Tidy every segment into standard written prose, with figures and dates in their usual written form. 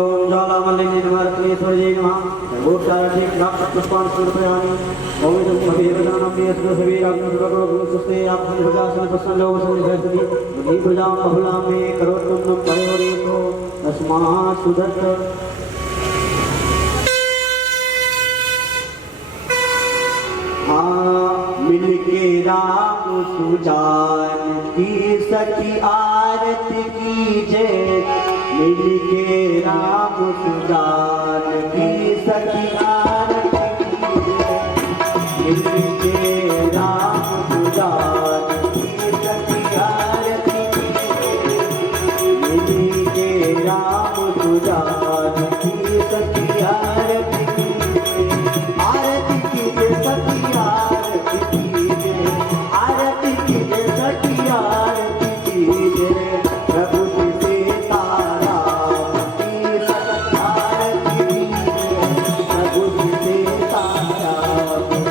ओम ज्वालामल्लिनी नमः नमः भूषार्थी पुष्पान् समर्पयामि ओम इदं भवेदानं प्रियसुरसवीराग्निर्भगवद्गुरुस्ते आत्मनिर्भजासन प्रसन्नलोकसन्निधयति बुद्धिभुजां बहुलां मे करोत्तमं परिहरेतो तस्मात् सुदत्त मिलके राम सुजान की सखी आरती कीजे मिलके राम सुजान की सखी आरती कीजे मिलके राम सुजान की सखी आरती कीजे मिलके राम सुजान की सखी आरती कीजे आरती कीजे सखी आरती कीजे सखी आरती कीजे प्रभु से तारा की सखी आरती कीजे प्रभु से तारा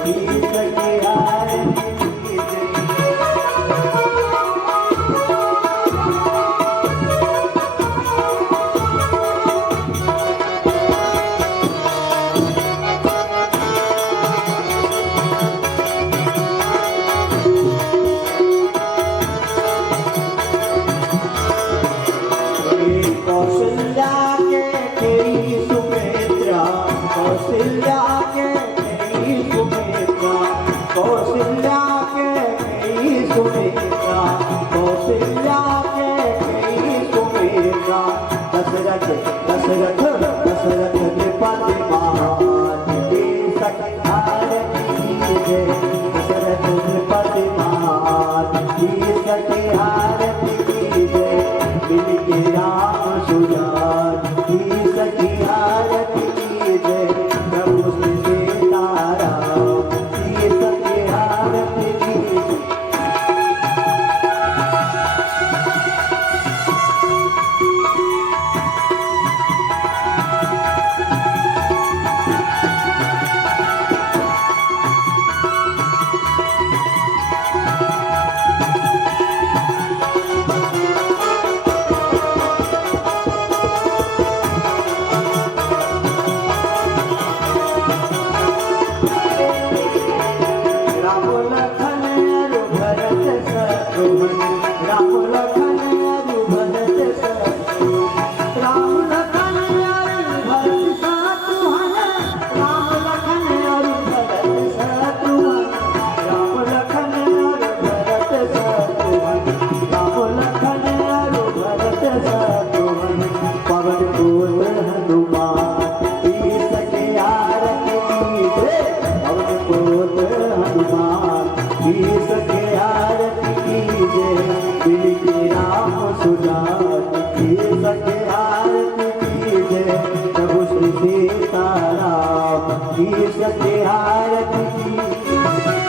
की सखी आरती कीजे कौशल्या के तेरी सुमित्रा कौशल्या के तेरी सुमित्रा कौशल्या के तेरी सुमित्रा कौशल्या के तेरी सुमित्रा दशरथ दशरथ दशरथ नृपति महान की सखी आरती कीजे दशरथ नृपति महान की सखी आरती कीजे मिलके राम सुजान की सखी आरती कीजे प्रभु से तारा की सखी आरती कीजे राम लखन अरु भरत शत्रुघ्न राम लखन अरु भरत शत्रुघ्न राम लखन अरु भरत शत्रुघ्न राम लखन अरु भरत शत्रुघ्न राम लखन अरु भरत शत्रुघ्न राम लखन अरु भरत शत्रुघ्न पवन पुत्र हनुमान की सखी आरती कीजे पवन पुत्र हनुमान की सखी आरती कीजे मिलके राम सुजान की सखी आरती कीजे प्रभु श्री सीताराम की सखी आरती कीजे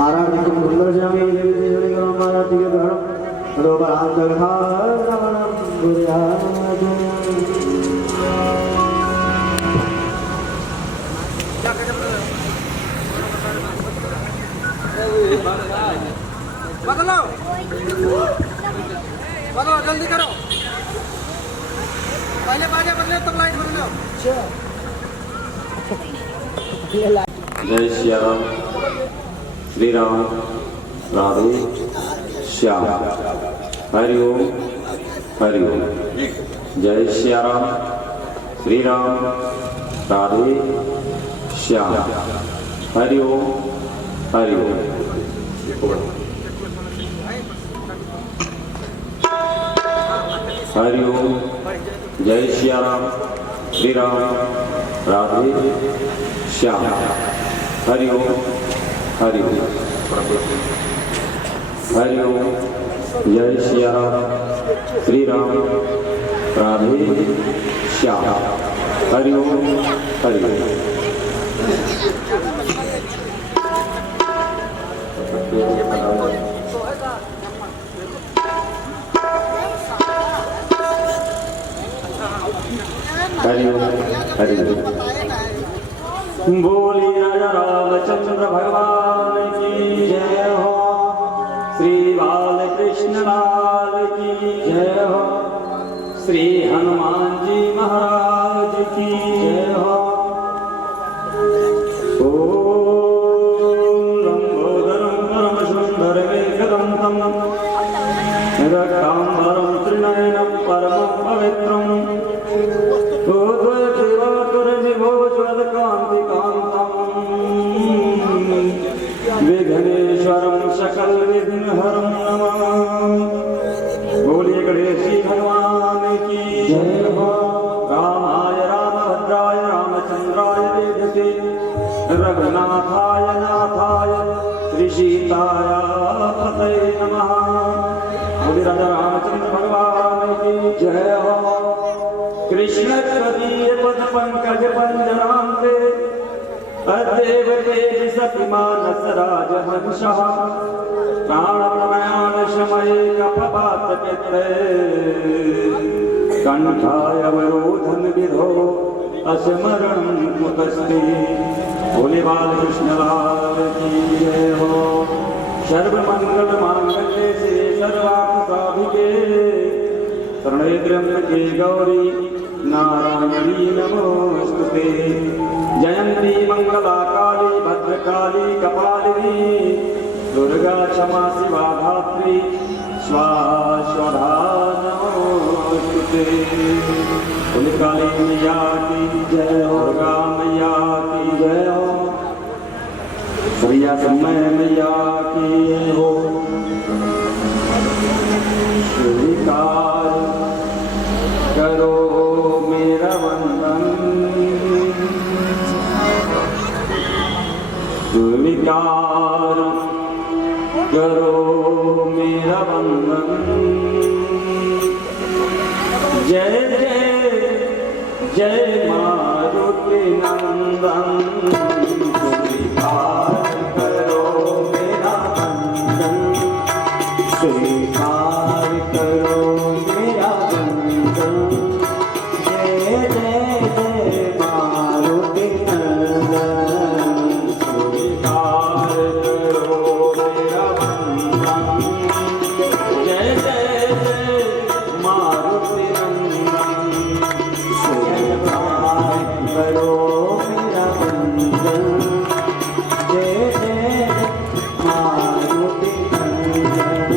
आराध्य को सुंदर श्यामी देवी से जुड़ी करो हमारा ठीक है ग्रहण रोबर हाथ जगहा रमणम गुरुयाद बदलो जल्दी करो पहले बाजे बदले तब लाइट बदल लो जय श्री राम श्री राम राधे श्याम हरि ओम हरि ओम जय श्री राम श्री राम राधे श्याम हरि ओम हरि ओम हरि ओम जय श्री राम श्री राम राधे श्याम हरि ओम हरि ओम हरि ओम जय श्री राम श्री राम राधे श्याम हरि ओम हरि ओम हरि ओम हरि ओम बोली राजा रामचंद्र भगवान की जय हो श्री बालकृष्ण लाल की जय हो श्री हनुमान जी महाराज की जय हो ओम लंबोदरम परम सुंदर वेकदंतम रक्तांबरम त्रिनयनम परमं पवित्रम विघ्नेश्वरं सकल विघ्नहरं नमः बोलिए गणेश जी भगवान की जय हो रामाय रामभद्राय रामचंद्राय वेदसे रघुनाथाय नाथाय श्रीसीताय पतये नमः बोलिए राजा रामचंद्र भगवान की जय हो कृष्ण त्वदीय पद पंकज पंजरांते अदेव तेज सति मानस राजहंसः प्राण प्रयाण शमये कपवात पित्रे कंठाय अवरोधन विधो अस्मरणं मुतस्ते बोले बालकृष्ण लाल की जय हो सर्वमंगल मांगल्ये से सर्वार्थ साधिके शरणे त्र्यंबके गौरी नारायणी नमोस्तुते जयंती मंगला काली भद्रकाली कपालिनी दुर्गा क्षमा शिवा धात्री स्वाहा स्वधा नमोस्तुते बोले काली मैया की जय हो दुर्गा मैया की जय हो श्रिया समय मैया की जय हो स्वीकार करो मेरा वंदन स्वीकार करो मेरा वंदन जय जय जय मारुति नंदन स्वीकार करो मेरा वंदन स्वीकार करो मेरा वंदन जय जय जय मारुति नंदन स्वीकार करो मेरा वंदन जय जय जय मारुति नंदन स्वीकार करो मेरा वंदन जय जय मारुति नंदन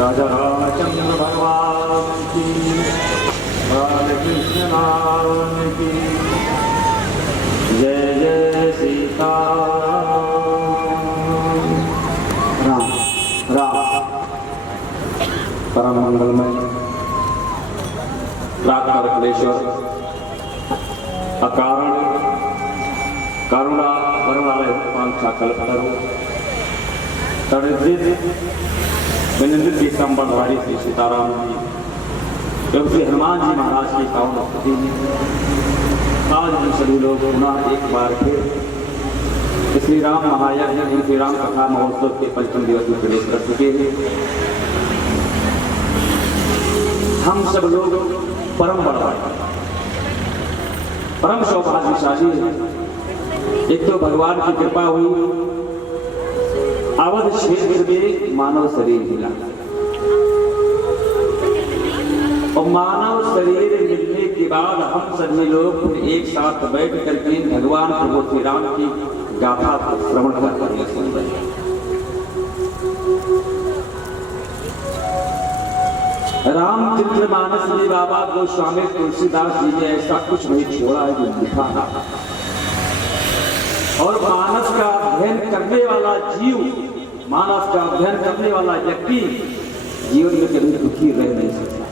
राजा रामचंद्र भगवान की, राधे कृष्ण नाम की जय जय सीता राम राम। परम मंगलमय प्राकार क्लेश्वर अकारण करुणा करुणालय पांचा कल्पतरु तड़ित विनिंदित की संबंधवारी श्री सीताराम जी एवं श्री हनुमान जी महाराज की पावन स्तुति में आज हम सभी लोग पुनः एक बार फिर श्री राम महायज्ञ श्री राम कथा महोत्सव के 55 दिवस में प्रवेश कर चुके हैं। हम सब लोग परम बड़भागी परम सौभाग्यशाली हैं। एक तो भगवान की कृपा हुई, अवध क्षेत्र में मानव शरीर मिला और मानव शरीर मिलने के बाद हम सभी लोग फिर एक साथ बैठ करके भगवान प्रभु श्री राम की गाथा को श्रवण करके सुन रहे हैं। रामचरितमानस में बाबा गोस्वामी तुलसीदास जी ने ऐसा कुछ नहीं छोड़ा है जो लिखा था। और मानस का अध्ययन करने वाला जीव, मानस का अध्ययन करने वाला व्यक्ति जीवन में कभी दुखी रह नहीं सकता,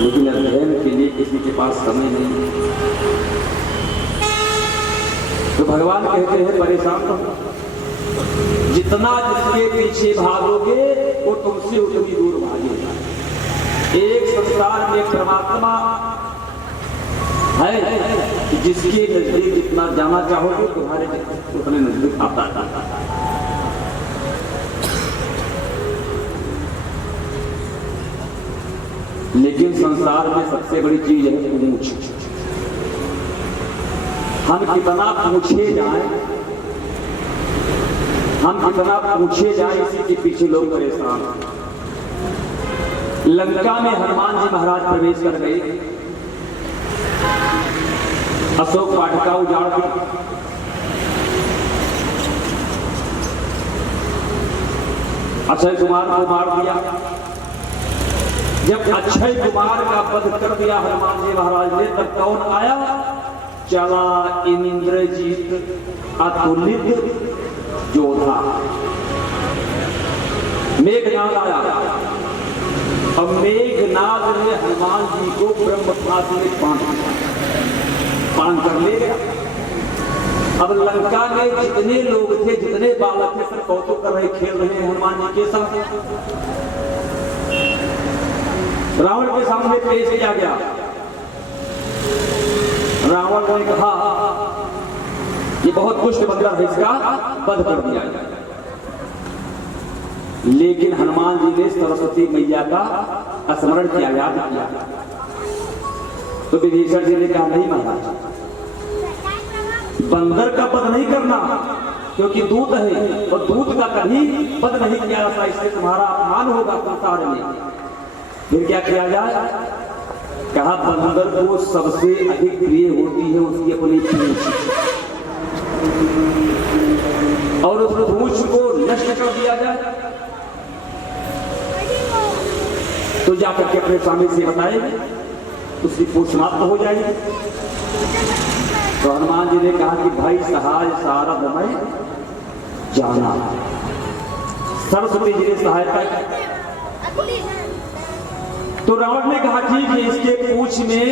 लेकिन अध्ययन के लिए किसी के पास समय नहीं। तो भगवान कहते हैं परेशान हो, जितना जिसके पीछे भागोगे वो तुमसे उतनी दूर भागेगा। एक संसार में परमात्मा है जिसके नजदीक जितना जाना चाहोगे तुम्हारे उतने नजदीक आता है। लेकिन संसार में सबसे बड़ी चीज है पूछ। हम कितना पूछे जाएं, इसी के पीछे लोग परेशान हैं। लंका में हनुमान जी महाराज प्रवेश कर गए, अशोक वाटिका उजाड़ दी, अक्षय कुमार को मार दिया। जब अक्षय कुमार का वध कर दिया हनुमान जी महाराज ने, तब कौन आया? चला इंद्रजीत अतुलित योद्धा, मेघनाद आया। और मेघनाद ने हनुमान जी को ब्रह्मपाश में बांध कर ले गया। अब लंका में जितने लोग थे, जितने बालक थे, सब कौतुक कर रहे, खेल रहे हैं हनुमान जी के साथ। रावण के सामने पेश किया गया। रावण ने कहा ये बहुत दुष्ट बंदर है, इसका वध कर दिया जाए। लेकिन हनुमान जी ने सरस्वती मैया का स्मरण किया, याद किया। तो विभीषण जी ने कहा नहीं महाराज, बंदर का वध नहीं करना, क्योंकि दूत है और दूत का कभी वध नहीं किया जाता, इससे तुम्हारा अपमान होगा संसार में। फिर क्या किया जाए? कहा बंदर को सबसे अधिक प्रिय होती है उसकी अपनी पूंछ, और उस पूंछ को नष्ट कर दिया जाए। तो जाकर के अपने स्वामी से बताए, उसकी पूंछ समाप्त हो जाएगी। तो हनुमान जी ने कहा कि भाई सहाय सारद में जाना। सरस्वती जी ने सहायता की। तो रावण ने कहा ठीक है, इसके पूंछ में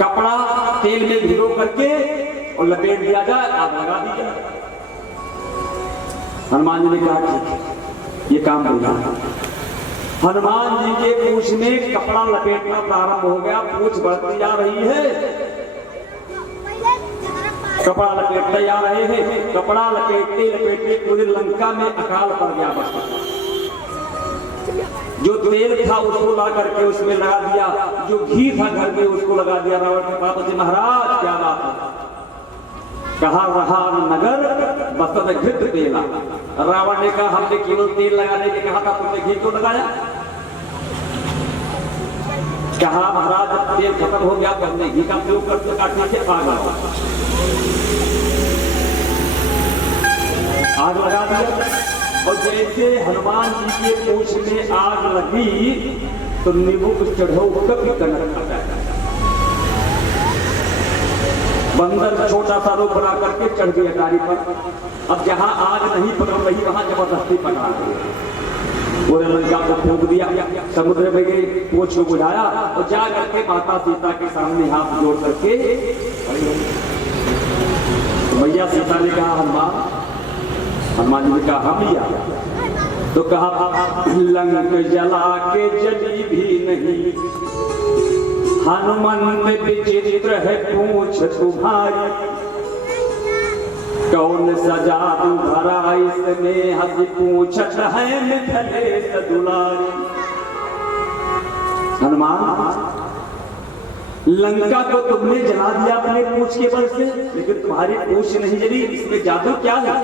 कपड़ा तेल में भिगो करके और लपेट दिया जाए, आग लगा दी जाए। हनुमान जी ने कहा ठीक है, ये काम बढ़िया। हनुमान जी के पूंछ में कपड़ा लपेटना प्रारंभ हो गया, पूंछ बढ़ती जा रही है, कपड़ा लपेटते जा रहे हैं। कपड़ा लपेटते लपेटते पूरी लंका में अकाल पड़ गया। बस जो तेल था उसको ला करके उसमें लगा दिया, जो घी था घर में उसको लगा दिया। रावण के पास से महाराज क्या बात है? कहा रहा नगर बसत घृत तेला। रावण ने कहा हमने केवल तेल लगाने के कहा था, तुमने घी क्यों लगाया? कहा महाराज तेल खत्म हो गया तो हमने घी का प्रयोग करके आग लगा दिया। और जैसे हनुमान जी के पूंछ में आग लगी तो नींबू चढ़ो कभी कनक आ जाए। बंदर छोटा सा रूप बना करके चढ़ गया डाली पर। अब जहां आग नहीं पकड़ रही वहां जबरदस्ती पकड़ा गई। पूरे लंका को फूंक दिया, समुद्र में गई, पूंछ को बुझाया और जा करके माता सीता के सामने हाथ जोड़ करके भैया सीता ने कहा हनुमान जी ने कहा हम लिया। तो कहा लंक जला के जली भी नहीं, हनुमान में विचित्र है पूंछ तुम्हारी। कौन सजा भरा इसमें हंसी पूछत है मिथलेश दुलारी। हनुमान लंका को तुमने जला दिया अपने पूंछ के बल से, लेकिन तुम्हारी पूंछ नहीं जली, इसमें जादू क्या है?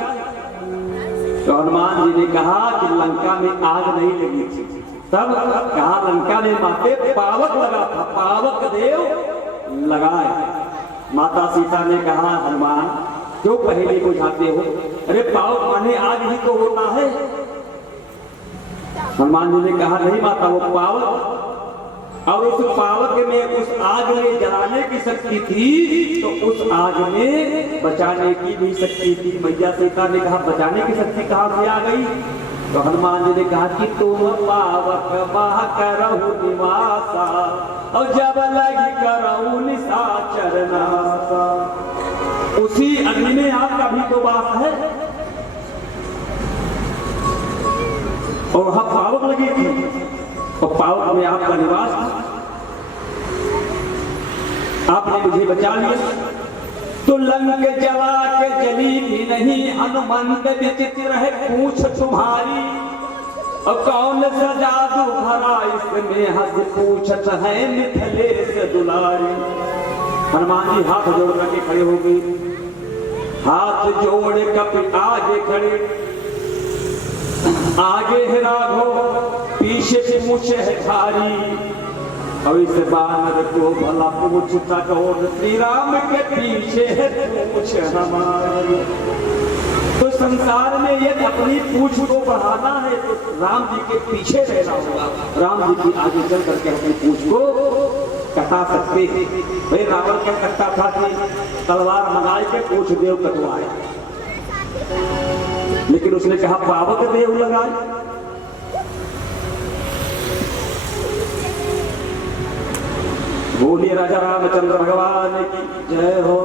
तो हनुमान जी ने कहा कि लंका में आग नहीं लगी थी। तब कहा लंका में माते पावक लगा था, पावक देव लगाए। माता सीता ने कहा हनुमान क्यों पहेली को जाते हो? अरे पावक माने आग ही तो होता है। हनुमान जी ने कहा नहीं माता, वो पावक, और उस पावक में उस आग में जलाने की शक्ति थी तो उस आग में बचाने की भी शक्ति थी। मैया सीता ने कहा बचाने की शक्ति कहां से आ गई? तो हनुमान जी ने कहा कि तुम पावक बाह करहु निवासा और जब लगी करहु निशाचर नासा। उसी अग्नि में आपका भी तो वास है और वहां पावक लगी थी और पावक में आपका निवास था, आपने मुझे बचा लिया। तो लंक जला के जली भी नहीं, हनुमान विचित्र है पूंछ तुम्हारी। और कौन सा जादू भरा इसमें हंस पूछत है मिथिलेश दुलारी। हनुमान जी हाथ जोड़ करके खड़े हो गए, हाथ जोड़ कप आगे खड़े, आगे है राघव पीछे से मूछ है धारी। और इस बानर को भला पूछता कौन, श्री राम के पीछे है पूछ हमारी। तो संसार में यदि अपनी पूछ को बढ़ाना है तो राम जी के पीछे रहना होगा, राम जी की आगे चल करके अपनी पूछ को कटा सकते हैं। भाई रावण क्या करता था कि तलवार मंगाई के पूछ देव कटवाए, लेकिन उसने कहा पावक देव लगाए। बोलिए राजा रामचंद्र भगवान की जय हो।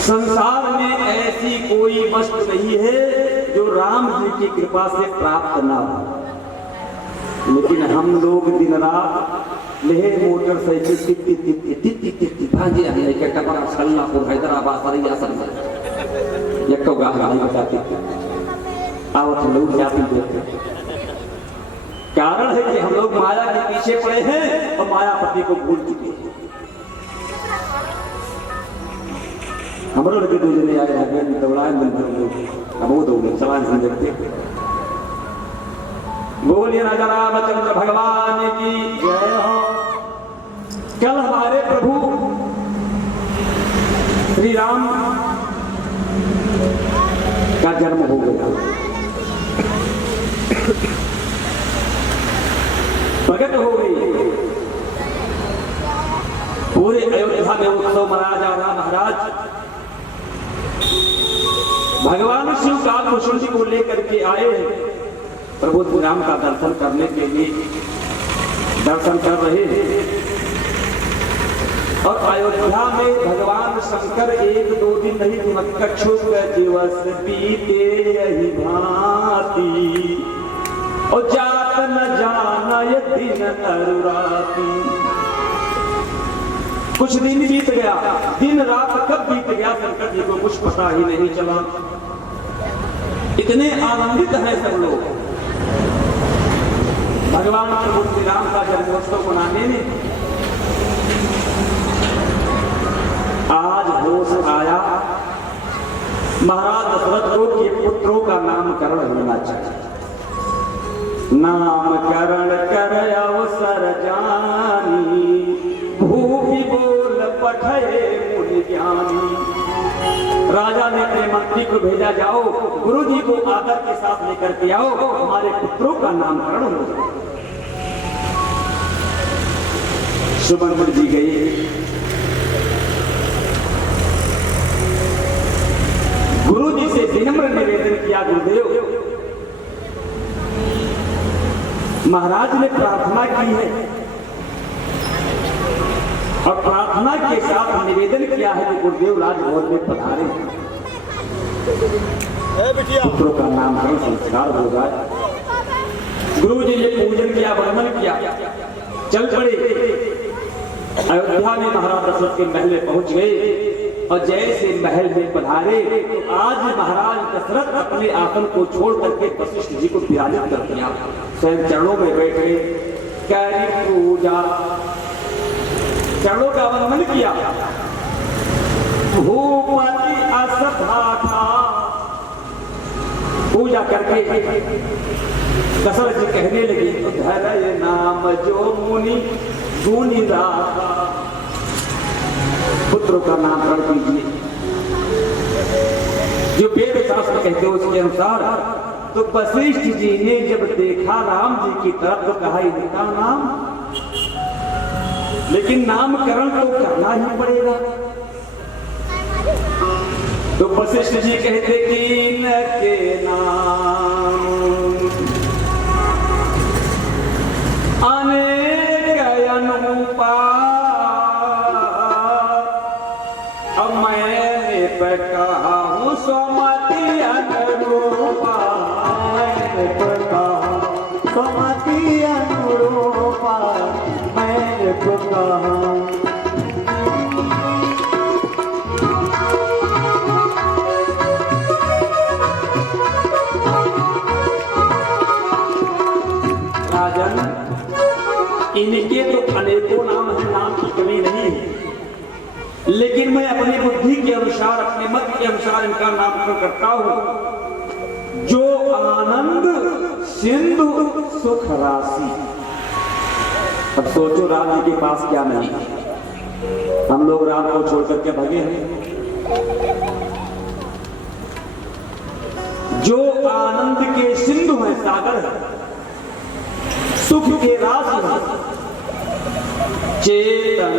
संसार में ऐसी कोई वस्तु नहीं है जो राम जी की कृपा से प्राप्त ना हो, लेकिन हम लोग दिन रात लेह मोटरसाइकिल भागे हैदराबाद आवत लोग जाती देते। कारण है कि हम लोग माया के पीछे पड़े हैं और मायापति को भूल चुके हैं। हमारे लगे दो जने आए हैं दौड़ाए लोग, अब वो दौड़े सवाल समझते। बोलिए राजा रामचंद्र भगवान की जय हो। कल हमारे प्रभु श्री राम का जन्म हो गया, प्रकट हो गई। पूरे अयोध्या में उत्सव मनाया जा रहा। महाराज भगवान शिव कालभूषण जी को लेकर के आए प्रभु श्री राम का दर्शन करने के लिए दर्शन कर रहे हैं। और अयोध्या में भगवान शंकर एक दो दिन नहीं कछुक दिवस बीते यही भांति, और जात न जाना ये दिन तरुराती। कुछ दिन बीत गया, दिन रात कब बीत गया शंकर जी को कुछ पता ही नहीं चला। इतने आनंदित हैं सब लोग भगवान प्रभु श्री राम का जन्मोत्सव मनाने में। आज होश आया महाराज दशरथ को कि पुत्रों का नामकरण होना चाहिए। नामकरण कर अवसर जानी, भूपि बोल पठे मुनि ज्ञानी। राजा ने अपने मंत्री को भेजा, जाओ गुरु जी को आदर के साथ लेकर के आओ, हमारे पुत्रों का नामकरण हो जाए। सुमंत्र जी गए, गुरु जी से विनम्र निवेदन किया, गुरुदेव महाराज ने प्रार्थना की है और प्रार्थना के साथ निवेदन किया है कि गुरुदेव राजभवन में पधारे, पुत्रों का नामकरण संस्कार हो जाए। गुरु जी ने पूजन किया, वंदन किया, चल पड़े। अयोध्या में महाराज दशरथ के महल में पहुंच गए और जैसे महल में पधारे तो आज महाराज दशरथ अपने आसन को छोड़ करके वशिष्ठ जी को विराजित कर दिया, स्वयं चरणों में बैठे, करी पूजा, चरणों का वंदन किया। भूपति असभा था, पूजा करके दशरथ जी कहने लगे, धरय नाम जो मुनि गुनि राखा, पुत्रों का नामकरण कीजिए। जो वेद शास्त्र कहते हैं उसके अनुसार तो वशिष्ठ जी ने जब देखा राम जी की तरफ तो कहा इनका नाम, लेकिन नामकरण तो करना ही पड़ेगा। तो वशिष्ठ जी कहते कि इनके नाम अनेक अनुपा, अब मैंने कहा हूँ सुमति अनुरूपा, सुमति अनुरूपा मैंने कहा। इनके तो अनेकों नाम है, नाम की कमी नहीं है, लेकिन मैं अपनी बुद्धि के अनुसार, अपने मत के अनुसार इनका नामकरण करता हूं। जो आनंद सिंधु सुख राशि। अब सोचो राम जी के पास क्या नहीं, हम लोग राम को छोड़ करके भगे हैं। जो आनंद के सिंधु है, सागर है, सुख के राशि है, चेतन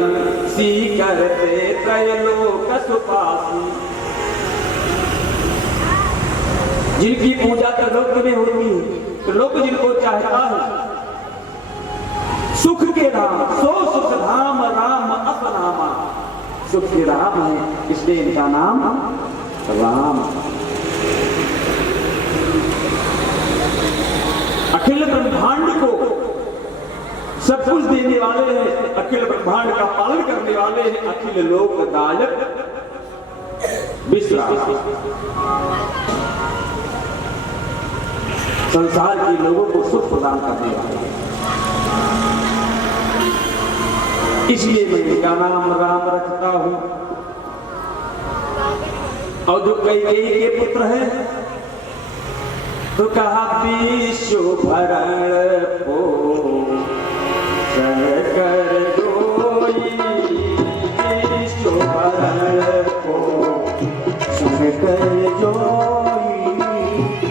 सी करते त्रैलोक सुपासी, जिनकी पूजा त्रिलोक में होती है, त्रिलोक जिनको चाहता है, सुख के राम, सो सुख धाम राम अपनामा, सुख के राम है, इसलिए इनका नाम राम। अखिल ब्रह्मांड को सब कुछ देने वाले हैं, अखिल ब्रह्मांड का पालन करने वाले हैं, अखिल लोकदायक विश्राम, संसार के लोगों को सुख प्रदान करने वाले हैं। इसलिए मैं इनका नाम राम रखता हूं। और जो कैकेयी के पुत्र है तो कहा विश्व भरण को कर जोई, विश्व भरण को कर जोई,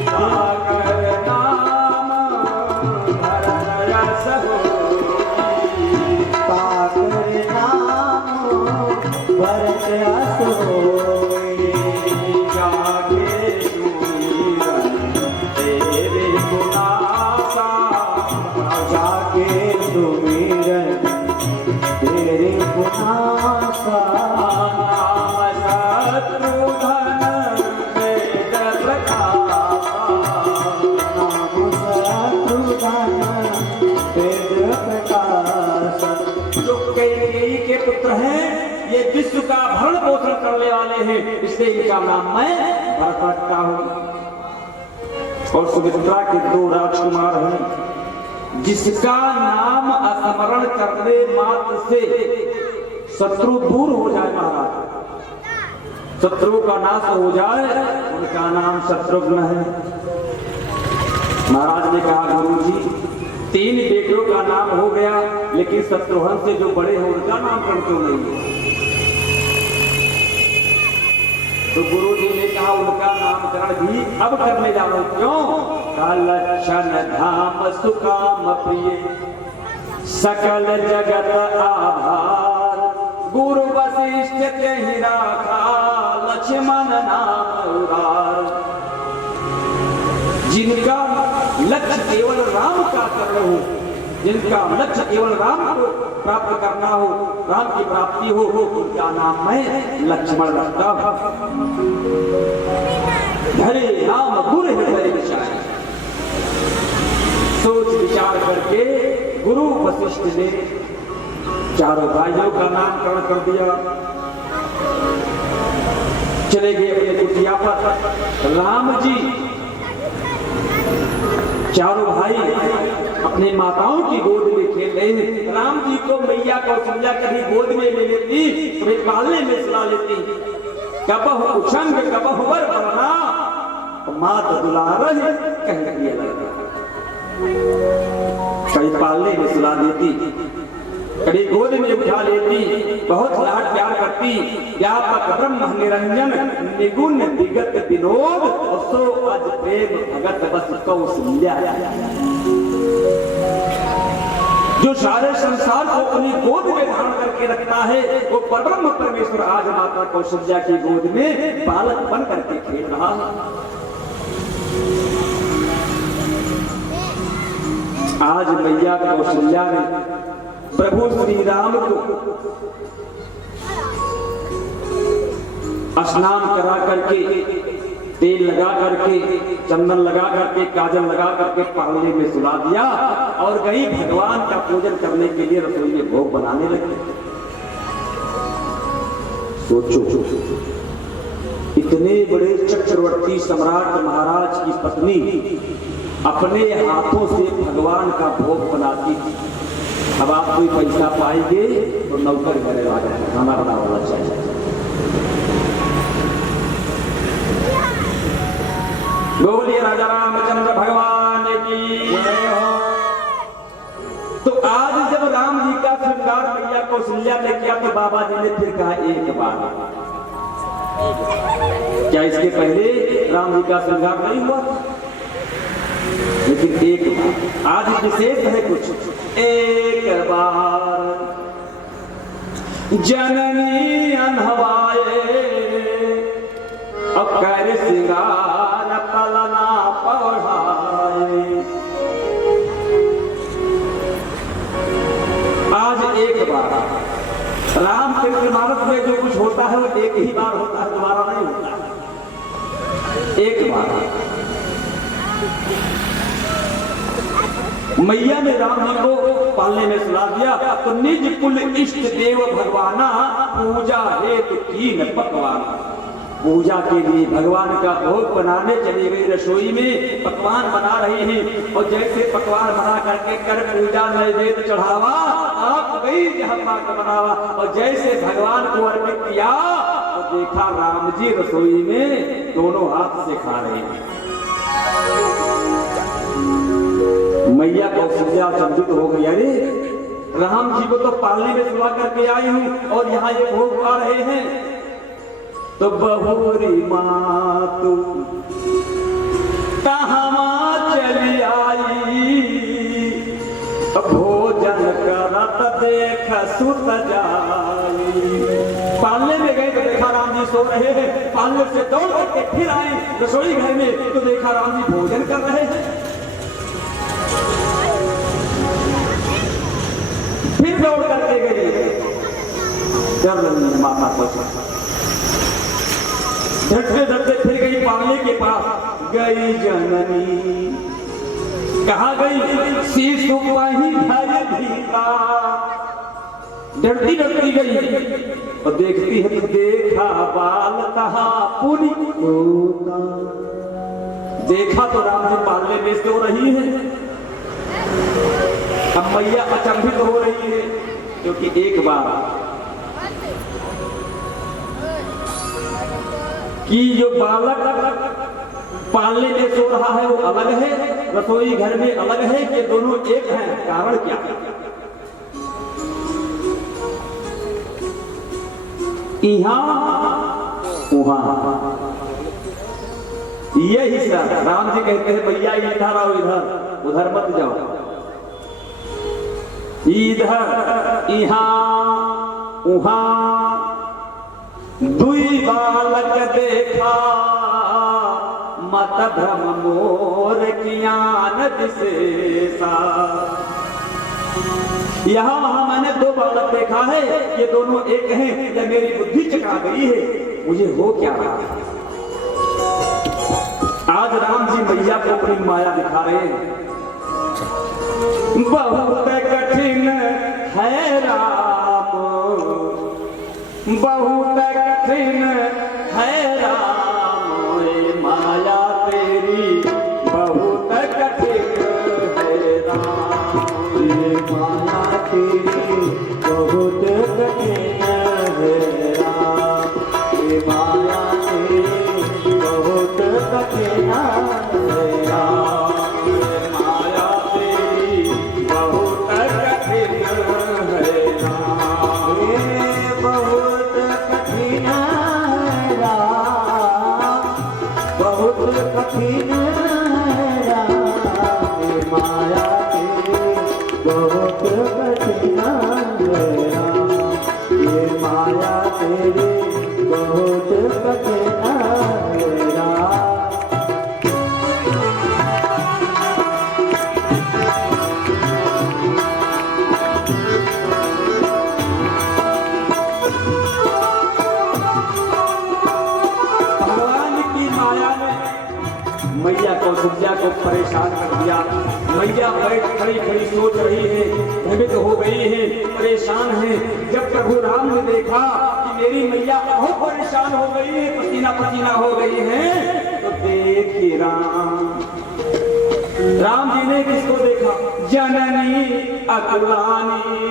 सागर नाम भरण रस होई, सागर नाम भरत रस होई, जागे सुमिरन तेरे गुनासा, जाके सुमिरन तेरे गुनासा, नाम शत्रुघ्न वेद प्रकाशा, नाम शत्रुघ्न वेद प्रकाश। जो कैकेयी के पुत्र हैं, ये विश्व का भरण पोषण करने वाले हैं, इसलिए इनका नाम मैं भरत रखता हूं। और सुमित्रा के 2 राजकुमार हैं, जिसका नाम स्मरण करने मात्र से शत्रु दूर हो जाए, महाराज शत्रु का नाश हो जाए, उनका नाम शत्रुघ्न है। महाराज ने कहा गुरु जी 3 बेटियों का नाम हो गया, लेकिन शत्रुघ्न से जो बड़े हैं उनका नामकरण क्यों नहीं है? तो गुरु जी ने कहा उनका नामकरण भी अब करने जा रहे हो। क्यों? लक्षण धाम सुकाम प्रिय सकल जगत आभार, गुरु वशिष्ठ के ही राखा लक्ष्मण नाम उदार। जिनका लक्ष्य केवल राम का करना हो, जिनका लक्ष्य केवल राम को प्राप्त करना हो, राम की प्राप्ति हो, उनका नाम मैं लक्ष्मण रखता हूं। धरे राम गुर हृदय विचार, सोच विचार करके गुरु वशिष्ठ ने चारों भाइयों का नामकरण कर दिया। चले गए अपने कुटिया पर। राम जी चारों भाई अपने माताओं की गोद में खेल रहे हैं। राम जी को मैया कौशल्या कभी गोद में ले लेती, कभी पालने में सुला लेती। कबहु उछंग कबहु वर बरना, मात दुलार कह दिया लगता। कभी पालने में सुला देती, कभी गोद में उठा लेती, बहुत लाड प्यार करती। व्यापक ब्रह्म निरंजन निगुण विगत विनोद, सो अज प्रेम भगत बस कौशल्या। जो सारे संसार को अपनी गोद में धारण करके रखता है, वो परब्रह्म परमेश्वर आज माता कौशल्या की गोद में बालक बन करके खेल रहा है। आज मैया कौशल्या ने प्रभु श्री राम को स्नान करा करके, तेल लगा करके, चंदन लगा करके, काजल लगा करके पालने में सुला दिया और गई भगवान का पूजन करने के लिए रसोई में भोग बनाने लगे। सोचो, इतने बड़े चक्रवर्ती सम्राट महाराज की पत्नी अपने हाथों से भगवान का भोग बनाती थी। अब आप कोई पैसा पाएंगे तो नौकर करे वाला खाना बनाने वाला चाहिए। बोलिए राजा रामचंद्र भगवान की जय हो। तो आज जब राम जी का श्रृंगार मैया कौशल्या ने किया तो बाबा जी ने फिर कहा एक बार, क्या इसके पहले राम जी का श्रृंगार नहीं हुआ? लेकिन एक बार आज विशेष है कुछ। एक बार जननी अनहवाए अब कर श्रृंगार पलना पढ़ाए। आज एक बार राम के इमारत में जो कुछ होता है वो एक ही बार होता है, दोबारा नहीं होता है। एक बार मैया ने राम जी को पालने में सुला दिया तो निज कुल इष्ट देव भगवाना पूजा हेतु कीन पकवाना। पूजा के लिए भगवान का भोग बनाने चली गई, रसोई में पकवान बना रही हैं और जैसे पकवान बना करके कर पूजा नैवेद्य चढ़ावा आप गई जहां पाक बनावा और जैसे भगवान को अर्पित किया तो देखा राम जी रसोई में दोनों हाथ से खा रहे हैं। मैया कौशल्या चंपित हो गई, अरे राम जी को तो पालने में सुला करके आई हूं और यहाँ ये भोग खा रहे हैं। तो बहुरी मातु तहमा चली आई भोजन करत देख सुत जाई। पालने में गए तो देखा राम जी सो रहे हैं, पालने से दौड़ करके फिर आए रसोई घर में तो देखा राम जी भोजन कर रहे हैं। फिर दौड़ करके गई माता को झटके झटके फिर गई पालने के पास गई जननी। कहा गई शिशु वहीं घर भीता, डरती डरती गई और देखती है तो देखा बाल कहा पुनि होता। देखा तो राम जी पालने में सो रही है। अब मैया अचंभित हो रही है क्योंकि एक बार कि जो बालक पालने में सो रहा है वो अलग है, रसोई घर में अलग है, कि दोनों एक हैं। कारण क्या है? यहाँ वहां ये हिस्सा राम जी कहते हैं भैया इधर आओ, इधर उधर मत जाओ, इधर यहाँ वहां दुई बालक देखा मत भ्रम मोर ज्ञान विशेषा। यहाँ वहां मैंने दो बालक देखा है, ये दोनों एक हैं, या मेरी बुद्धि चका गई है, मुझे हो क्या रहा है? आज राम जी मैया को अपनी माया दिखा रहे हैं। बहुत कठिन है राम, बहुत कठिन है राम, माया तेरी बहुत कठिन है राम, माया तेरी बहुत कठिन है राम, माया तेरी बहुत कठिन है राम, माया तेरी बहुत कठिन है राम, बहुत कठिन है राम, बहुत कठिन है राम, माया तेरी बहुत कठिन है राम, ये माया तेरी बहुत कठिन है राम। मैया कौशल्या को परेशान कर दिया। मैया खड़ी खड़ी सोच रही है, भ्रमित हो गई है, परेशान है। जब प्रभु राम ने देखा कि मेरी मैया बहुत परेशान हो गई है, पसीना पसीना हो गई है, तो देखिए राम जी ने किसको देखा? जननी अकुलानी।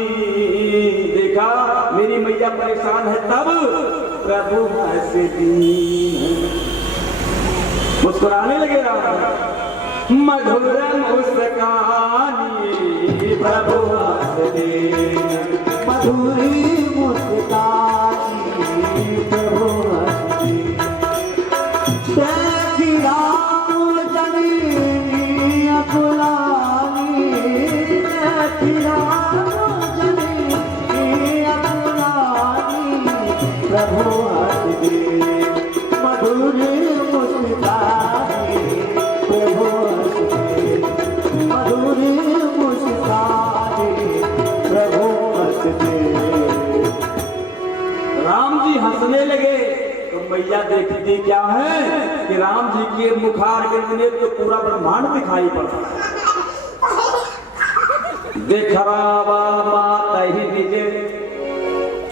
देखा मेरी मैया परेशान है तब प्रभु हंस दीन, मुस्कुराने लगे राम। मधुर मुस्कानी प्रभु हंस दीन, मधुरी मुस्कानी प्रभु हंस दीन। देखी राम जननी अकुलानी, देखी राम जननी अकुलानी प्रभु हंस दीन, मधुरी मुस्कानी प्रभु हंस दीन, मधुरी मुस्कानी प्रभु हंस दीन। राम जी हंसने लगे तो मैया देखती क्या है कि राम जी के मुखारविंद में तो पूरा ब्रह्मांड दिखाई पड़ता है। देखरावा माता ही निज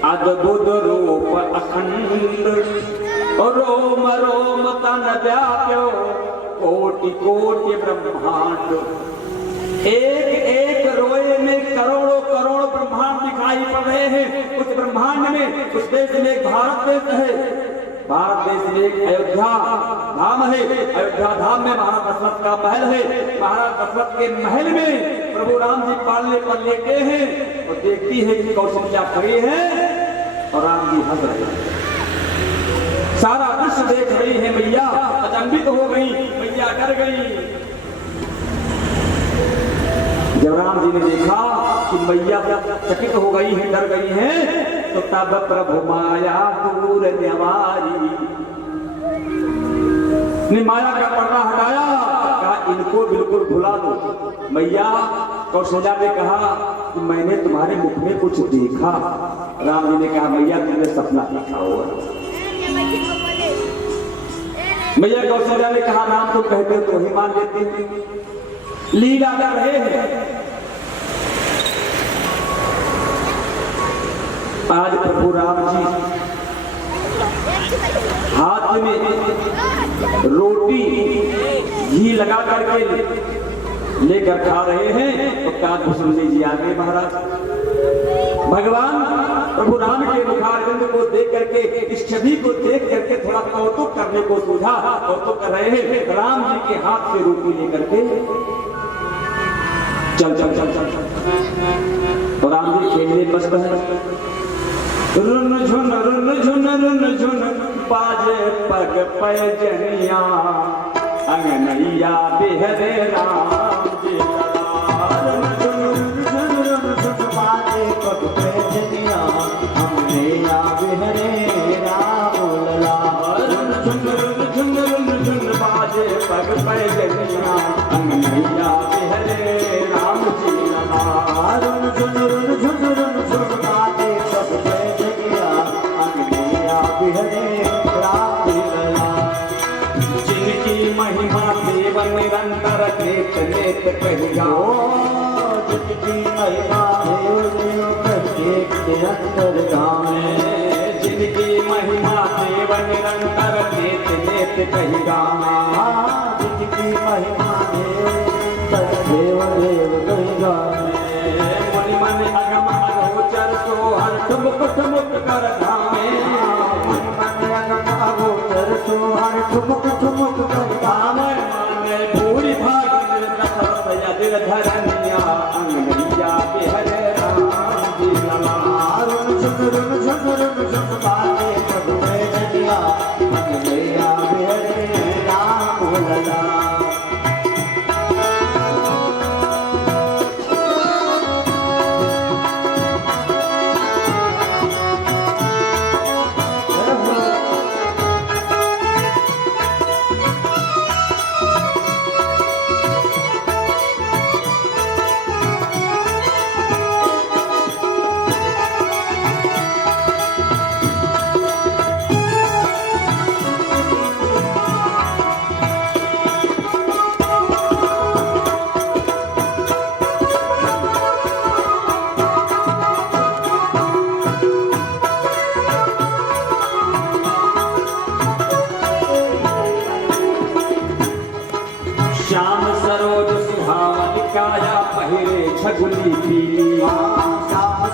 अद्भुत रूप अखंड, रोम रोम तन व्याप्यो कोटि कोटि ब्रह्मांड। एक एक रोए में करोड़ों करोड़ ब्रह्मांड दिखाई पड़ रहे हैं। उस ब्रह्मांड में उस देश में एक भारत देश है, भारत देश में एक अयोध्या धाम है। अयोध्या धाम में महाराज दशरथ का महल है। महाराज दशरथ के महल में प्रभु राम जी पालने पर लेटे हैं और देखती है कि कौशल्या खड़ी है और राम जी हंस रहे हैं। सारा दृश्य देख रही है मैया, अचंभित हो गई, मैया डर गई। जब राम जी ने देखा कि मैया चकित हो गई है, डर गई है, तो तब प्रभु माया दूर न्यारी ने माया का पर्दा हटाया, कहा इनको बिल्कुल भुला दो। मैया कौशल्या ने कहा कि मैंने तुम्हारे मुख में कुछ देखा। राम जी ने कहा मैया तुमने सपना देखा होगा। मैया कौशल्या ने कहा राम तुम कहते हो तो ही मान लेते हैं, लीला कर रहे हैं। आज प्रभु राम जी हाथ में रोटी घी लगा करके लेकर खा रहे हैं तो कानभूषण जी आ गए। महाराज भगवान प्रभु राम के मुखारविंद को देख करके, इस छवि को देख करके थोड़ा कौतुक करने को सूझा, कौतुक कर रहे हैं। राम जी के हाथ से रोटी लेकर के चल चल चल चल चल, और राम जी खेलने मस्त है। रुन झुन बाजे पग पैजनिया, अंगनैया बिहरे राम जी रुन झुन बाजे पग पैजनिया, अंगनैया बिहरे राम लला। रुन झुन बाजे पग पैजनिया, अंगनैया बिहरे राम जी लला। रुन झुन बाजे पग पैजनिया, अंगनैया बिहरे राम लला। जिनकी महिमा देव निरंतर नेत नेत कही गाओ, जिनकी महिमा देव प्रत्येक निरंतर गावे। जिनकी महिमा देव निरंतर नेत नेत कही गावे। जिनकी महिमा देव देव कही गावे। मुनि मन अगम अगोचर सो हर ठुमक ठुमक कर धामे। मुनि मन अगम अगोचर सो हर ठुमक ठुमक कर धामे। माने भूरि भाग दशरथ यदिर धरनिया, अंगनैया बिहरे राम जी लला। रुन झुन बाजे पग पैजनिया, अंगनैया बिहरे राम लला।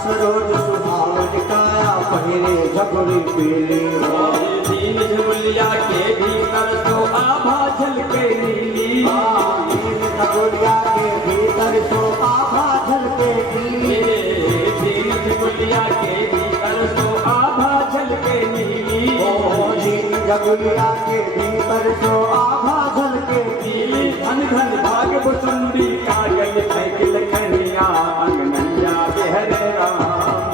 सरोज सुहावन काया पहिरे झपड़ी पीली हो दीन झुलिया के भीतर तो आभा झलके नीली दीन झुलिया के भीतर तो आभा झलके नीली दीन झुलिया के भीतर तो आभा झलके नीली दीन झुलिया के भीतर तो आभा झलके नीली धन धन भाग बुसुंडी कागज फेंक लखनिया अंगनैया बिहरे राम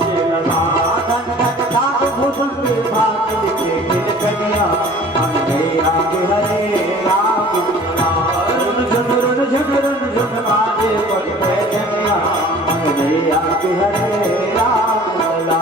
ये लला धन धन भाग भुसुंडी भाग लिखे कन्या अंगैया बिहरे राम झुमरुन झुमरुन झुम बाजे पर कन्या अंगैया बिहरे राम लला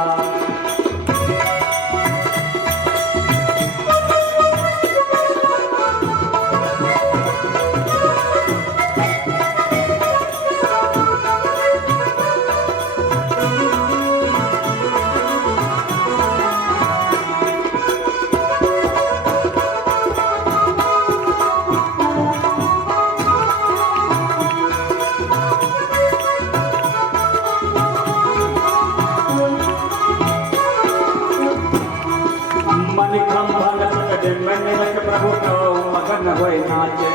मन खंभन प्रकट मन रख प्रभु को मगन होए नाचे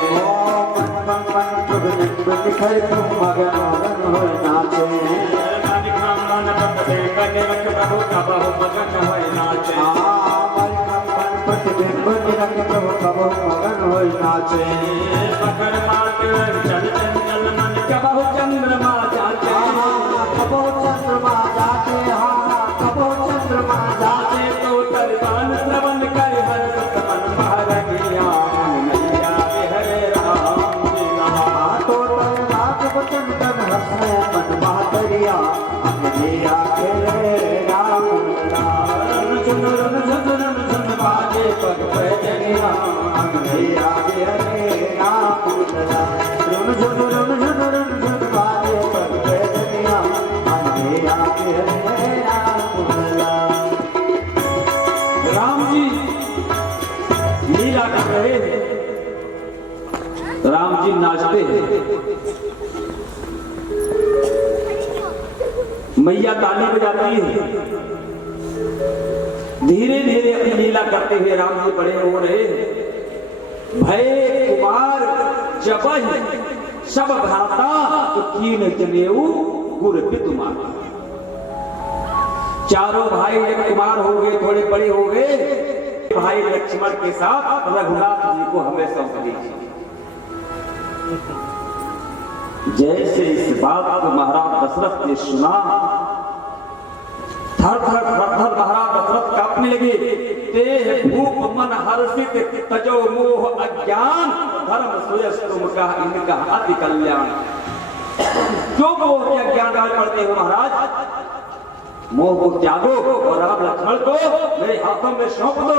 मन दिखाई तुम मगन मगन हो नाचे मन खंभन प्रकट मन रख प्रभु का बहु मगन होए नाचे मन खंभन प्रतिबिंब निरख प्रभु कबो मगन हो नाचे पकड़ माट चल चंचल मन का बहु चंद्रमा जाचे कबो चंद्रमा जाते कबो चंद्रमा जाते तो तरबान श्रवण कर हर सतमन महारगिया नैया बिहरे राम जी नहा तो रात वचन तन हंसे मन बहादरिया अंगैया खेले राम झुनरुन झुनरुन झुन बाजे पग पैजनिया अंगैया बिहरे राम झुनरुन झुनरुन झुन बाजे पग पैजनिया अंगैया बिहरे राम राम जी लीला कर रहे हैं राम जी नाचते हैं मैया ताली बजाती है धीरे धीरे अपनी लीला करते हुए राम जी बड़े हो रहे हैं भय कुमार जब सब भ्राता तो कीन जनेऊ गुर पितुमार चारों भाई जब कुमार हो गए थोड़े बड़े हो गए भाई लक्ष्मण के साथ रघुनाथ जी को हमें सौंप दीजिए जैसे इस बात को महाराज दशरथ ने सुना थर थर थर थर महाराज दशरथ कांपने लगे देह भूप मन हर्षित तजो मोह अज्ञान धर्म सुयस तुम का इनका अति कल्याण क्यों मोह के अज्ञान डाल पड़ते हो महाराज मोह को त्यागो और राम लक्ष्मण को मेरे हाथों में सौंप दो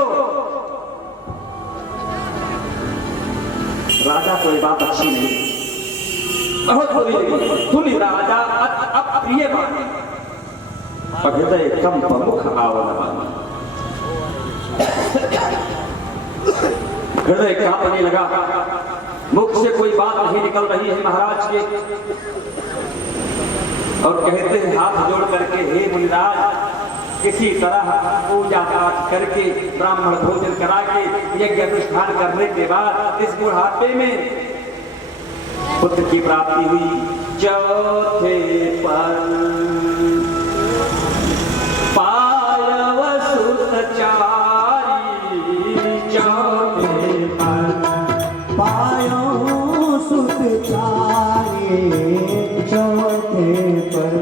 राजा को ये बात अच्छी नहीं बहुत बुरी लगी सुनी राजा अप्रिय बात हृदय कम प्रमुख आवरण हृदय कांपने लगा मुख से कोई बात नहीं निकल रही है महाराज के और कहते हैं हाथ जोड़ करके हे मुनिराज किसी तरह पूजा पाठ करके ब्राह्मण भोजन करा के यज्ञ अनुष्ठान करने के बाद इस बुढ़ापे में पुत्र की प्राप्ति हुई चौथे पर पायव सुत चारी चौथे पर पायो सुत चारी चौथे पर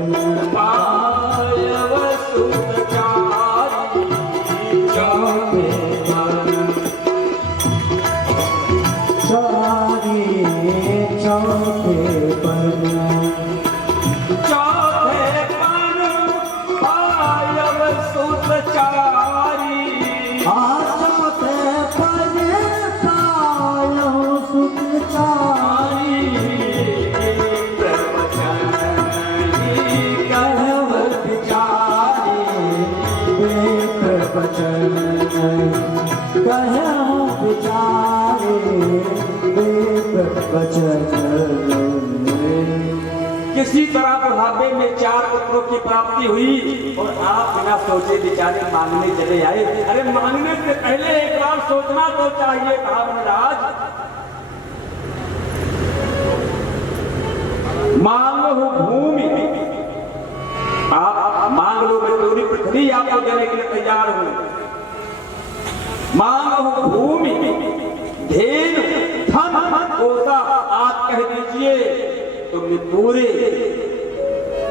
पायव सुत चारी चौथे पर चारी चौथे पर चौथे पर पायव सुत चारी चौथे पर पायो सुत चारी किस इसी तरह बुढ़ापे में 4 पुत्रों की प्राप्ति हुई और आप बिना सोचे बेचारे मांगने चले आए। अरे मांगने से पहले एक बार सोचना तो चाहिए था महाराज। मांगो भूमि, आप मांग लो, मैं पूरी पृथ्वी आपको देने के लिए तैयार हूं। मांगो भूमि, धेनु, धन, कोसा, आप कह दीजिए तो मैं पूरे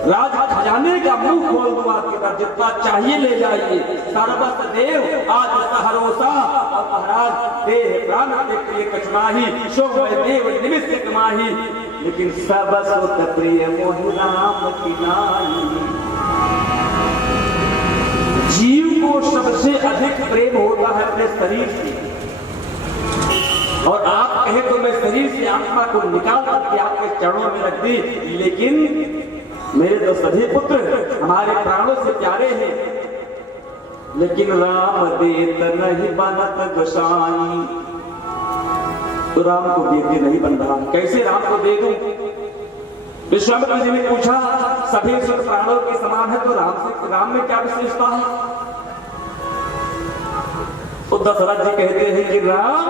राज खजाने का मुंह खोल दूंगा आपके पास, जितना चाहिए ले जाइए। सर्वस्व देव आज सहरोसा, और महाराज देह प्राण के प्रिय कछुनाही, शोभ देव निमित्त कमाही, लेकिन सर्वस्व प्रिय मोहि राम की नाई। जीव को सबसे अधिक प्रेम होता है अपने शरीर से, और आप कहे तो मैं शरीर से आत्मा को निकाल करके आपके चरणों में रख दी, लेकिन मेरे तो सभी पुत्र हमारे प्राणों से प्यारे हैं, लेकिन राम देत नहीं बनत गोसाई। तो राम को देते नहीं बन रहा, कैसे राम को दे दूं? विश्वामित्र जी ने पूछा, सभी सुख प्राणों के समान है तो राम में क्या विशेषता है? तो दशरथ जी कहते हैं कि राम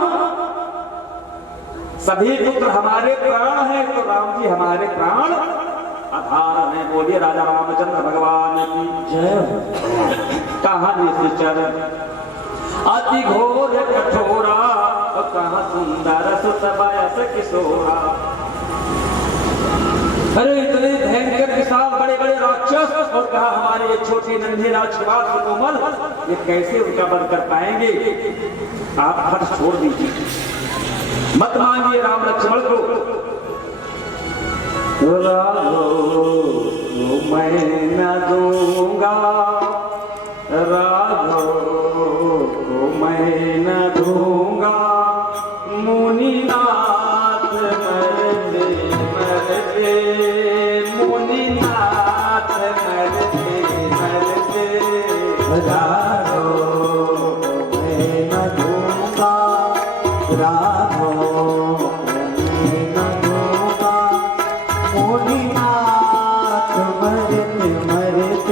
सभी पुत्र हमारे प्राण हैं, तो राम जी हमारे प्राण आधार है। बोलिए राजा रामचंद्र भगवान की जय। कहानी से चल अति घोर कठोरा, तो कहा सुंदर सुत बयस किशोरा। अरे इतने भयंकर विशाल बड़े बड़े राक्षस, और कहा हमारे ये छोटे नन्हे राजकुमार कोमल, ये कैसे उनका वध कर पाएंगे? आप हट छोड़ दीजिए, मत मांगिए राम लक्ष्मण को। राघव मैं न दूंगा, राघव मैं न दूंगा, मुनिनाथ मरते मरते, मुनिनाथ मरते मरते, राघव मैं न दूंगा, राघव मैं न दूंगा, मुनिनाथ मरते मरते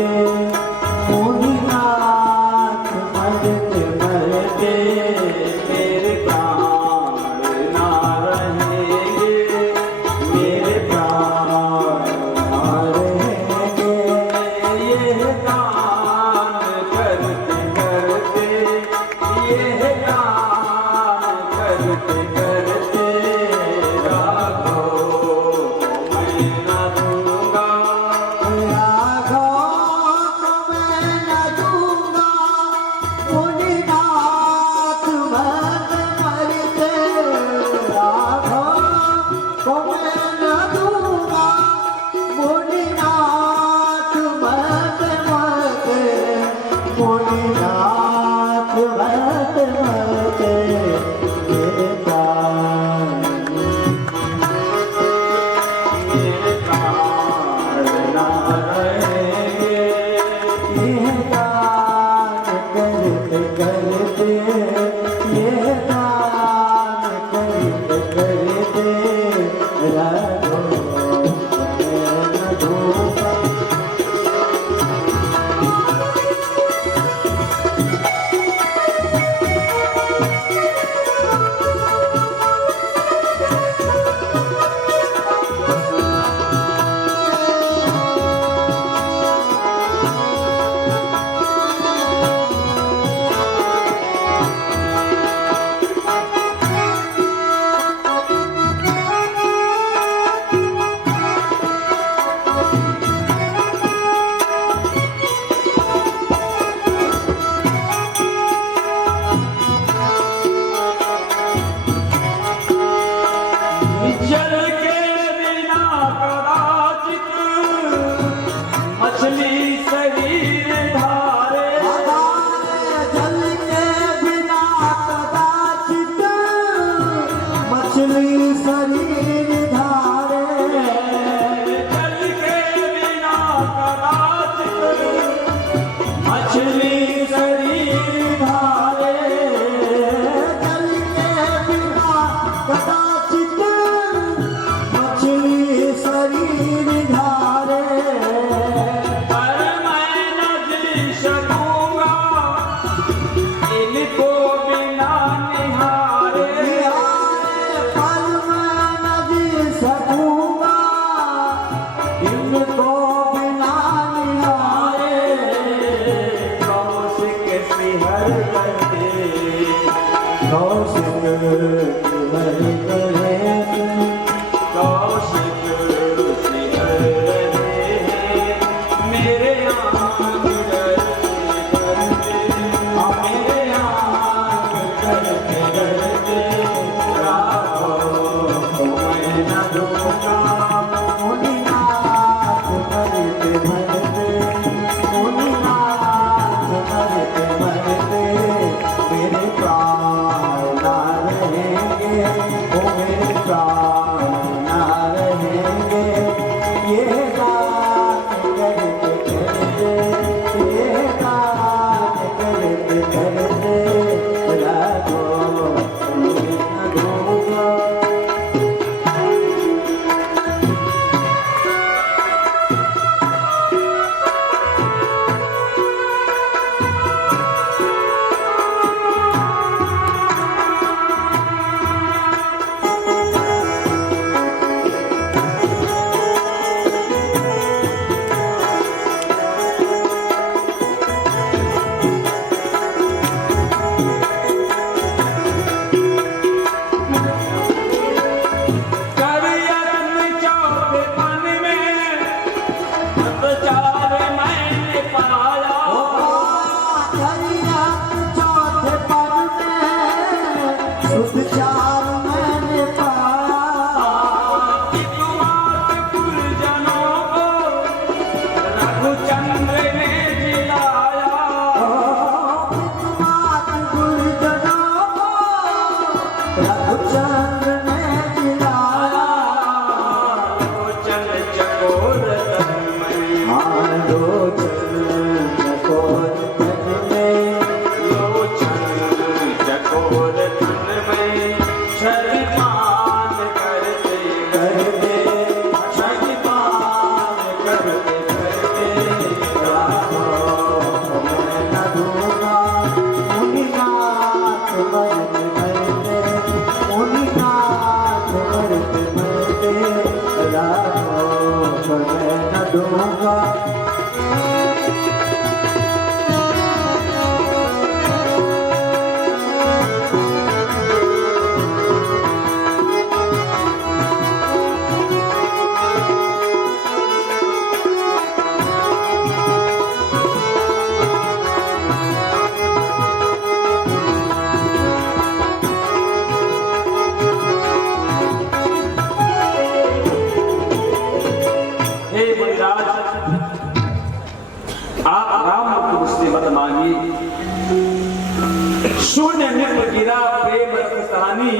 शून्य नित्य गिरा प्रेम रस सहानी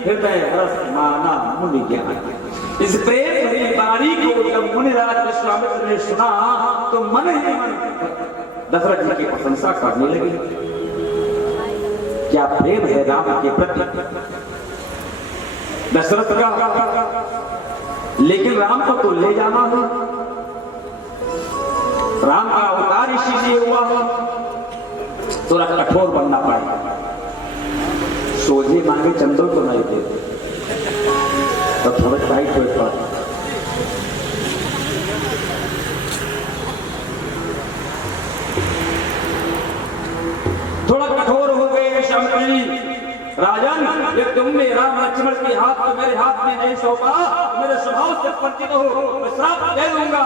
हृदय रस माना मुनि ज्ञान। इस प्रेम भरी वाणी को जब मुनिराज विश्वामित्र ने सुना तो मन ही मन दशरथ जी की प्रशंसा करने लगे। क्या प्रेम है राम के प्रति दशरथ का, लेकिन राम को तो ले जाना है। राम का अवतार इसीलिए हुआ है, थोड़ा कठोर बनना पड़ेगा। सोझे मांगे चंद्र को नहीं देते तो थोड़ा टाइट हो पड़ा। थोड़ा कठोर हो गए शंकरी। राजन, ये तुमने राम लक्ष्मण के हाथ को मेरे हाथ में नहीं सौंपा, मेरे स्वभाव से परिचित हो, मैं श्राप दे दूंगा।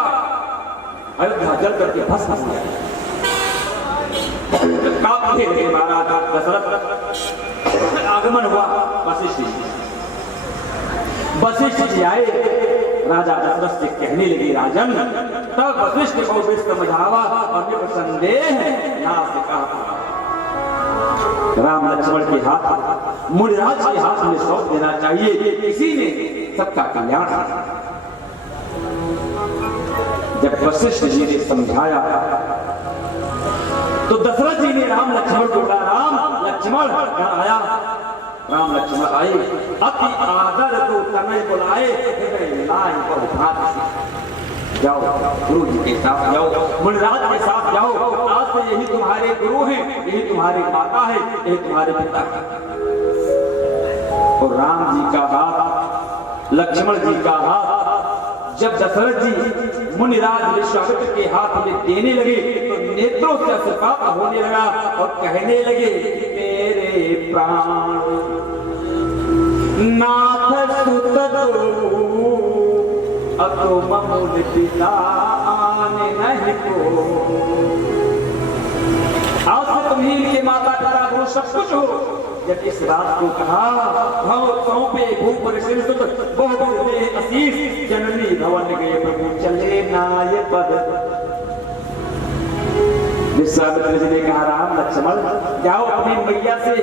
अयोध्या जल करके भस्म हो गया। महाराज दशरथ आगमन हुआ। वशिष्ठ जी आए, राजा दशरथ से कहने लगे, राजन तब वशिष्ठ को भी समझावा और संदेह ना से कहा राम लक्ष्मण के हाथ मुनिराज के हाथ में सौंप देना चाहिए, इसी में सबका कल्याण। जब वशिष्ठ जी ने समझाया तो दशरथ जी ने राम लक्ष्मण को कहा, राम लक्ष्मण आया। राम लक्ष्मण आए, अति आदर तो तनय बुलाए, जाओ गुरु जी के साथ जाओ, मुनिराज के साथ जाओ। आज से यही तुम्हारे गुरु हैं, यही तुम्हारी माता है, यही तुम्हारे पिता है। और राम जी का हाथ, लक्ष्मण जी का हाथ जब दशरथ जी मुनिराज विश्वामित्र के हाथ में देने लगे तो नेत्रों से अश्रुपात होने लगा और कहने लगे, मेरे प्राण नाथ सुत अतो ममूल पिता आने नहीं को। आज से तुम ही के माता पिता गुरु सब कुछ हो। जब इस बात को कहा, सौंपे भूप असीस जननी भवन गए प्रभु चले नाय पद। विश्वामित्र जी ने कहा, राम लक्ष्मण जाओ अपनी मैया से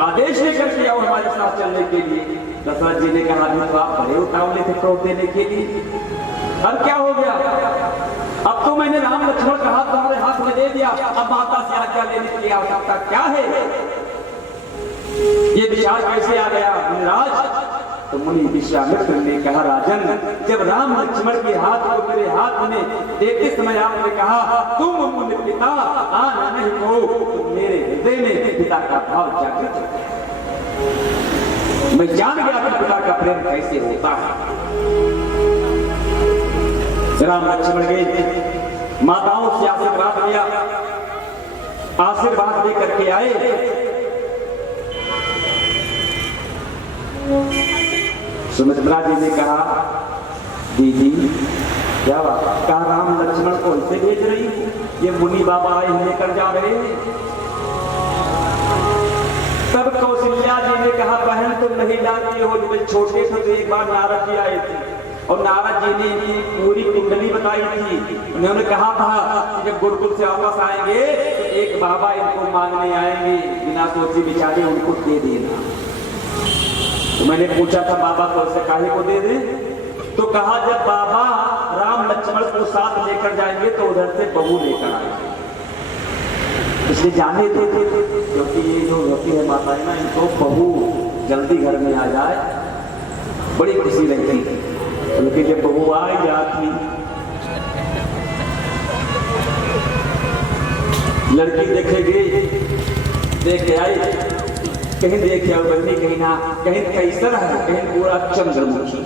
आदेश लेकर के आओ हमारे साथ चलने के लिए। दशरथ जी ने कहा, तो आप बड़े उतावले थे क्रोध देने के लिए, अब क्या हो गया? अब तो मैंने राम लक्ष्मण का हाथ तुम्हारे हाथ में दे दिया, अब माता से आज्ञा लेने की आवश्यकता क्या है? ये विचार कैसे आ गया मुनिराज? तो मुनि विश्वामित्र ने कहा, राजन जब राम लक्ष्मण के हाथ को मेरे हाथ में देते समय आपने कहा तुम मुनि पिता आना नहीं हो, तो मेरे हृदय में पिता का भाव जागृत हो गया। मैं जान गया कि पिता का प्रेम कैसे होता है। राम लक्ष्मण गए, माताओं से आशीर्वाद लिया, आशीर्वाद लेकर के आए। सुमित्रा जी ने कहा, दीदी क्या बात, कहा राम लक्ष्मण को इसे भेज रही, ये मुनि बाबा आए लेकर जा रहे हैं। तब कौशल्या जी ने कहा, बहन तुम नहीं जानती हो, जब छोटे थे तो एक बार नारद जी आए थे और नारद जी ने इनकी पूरी कुंडली बताई थी। उन्होंने कहा था कि जब गुरुकुल से वापस आएंगे तो एक बाबा इनको मांगने आएंगे, बिना सोचे विचारे उनको दे देना। तो मैंने पूछा था बाबा को ऐसे काहे को दे दे? तो कहा जब बाबा राम राम लक्ष्मण को साथ लेकर जाएंगे तो उधर से बहू लेकर आएंगे, इसलिए जाने देते, क्योंकि ये जो होती है माताएं ना, इनको बहू जल्दी घर में आ जाए बड़ी खुशी रहती है। लेकिन जब बहू आ जाती, लड़की देखेगी, देख के आई, कहीं देखे और बनी, कहीं ना कहीं कैसर है, कहीं पूरा चंद्रमुखी,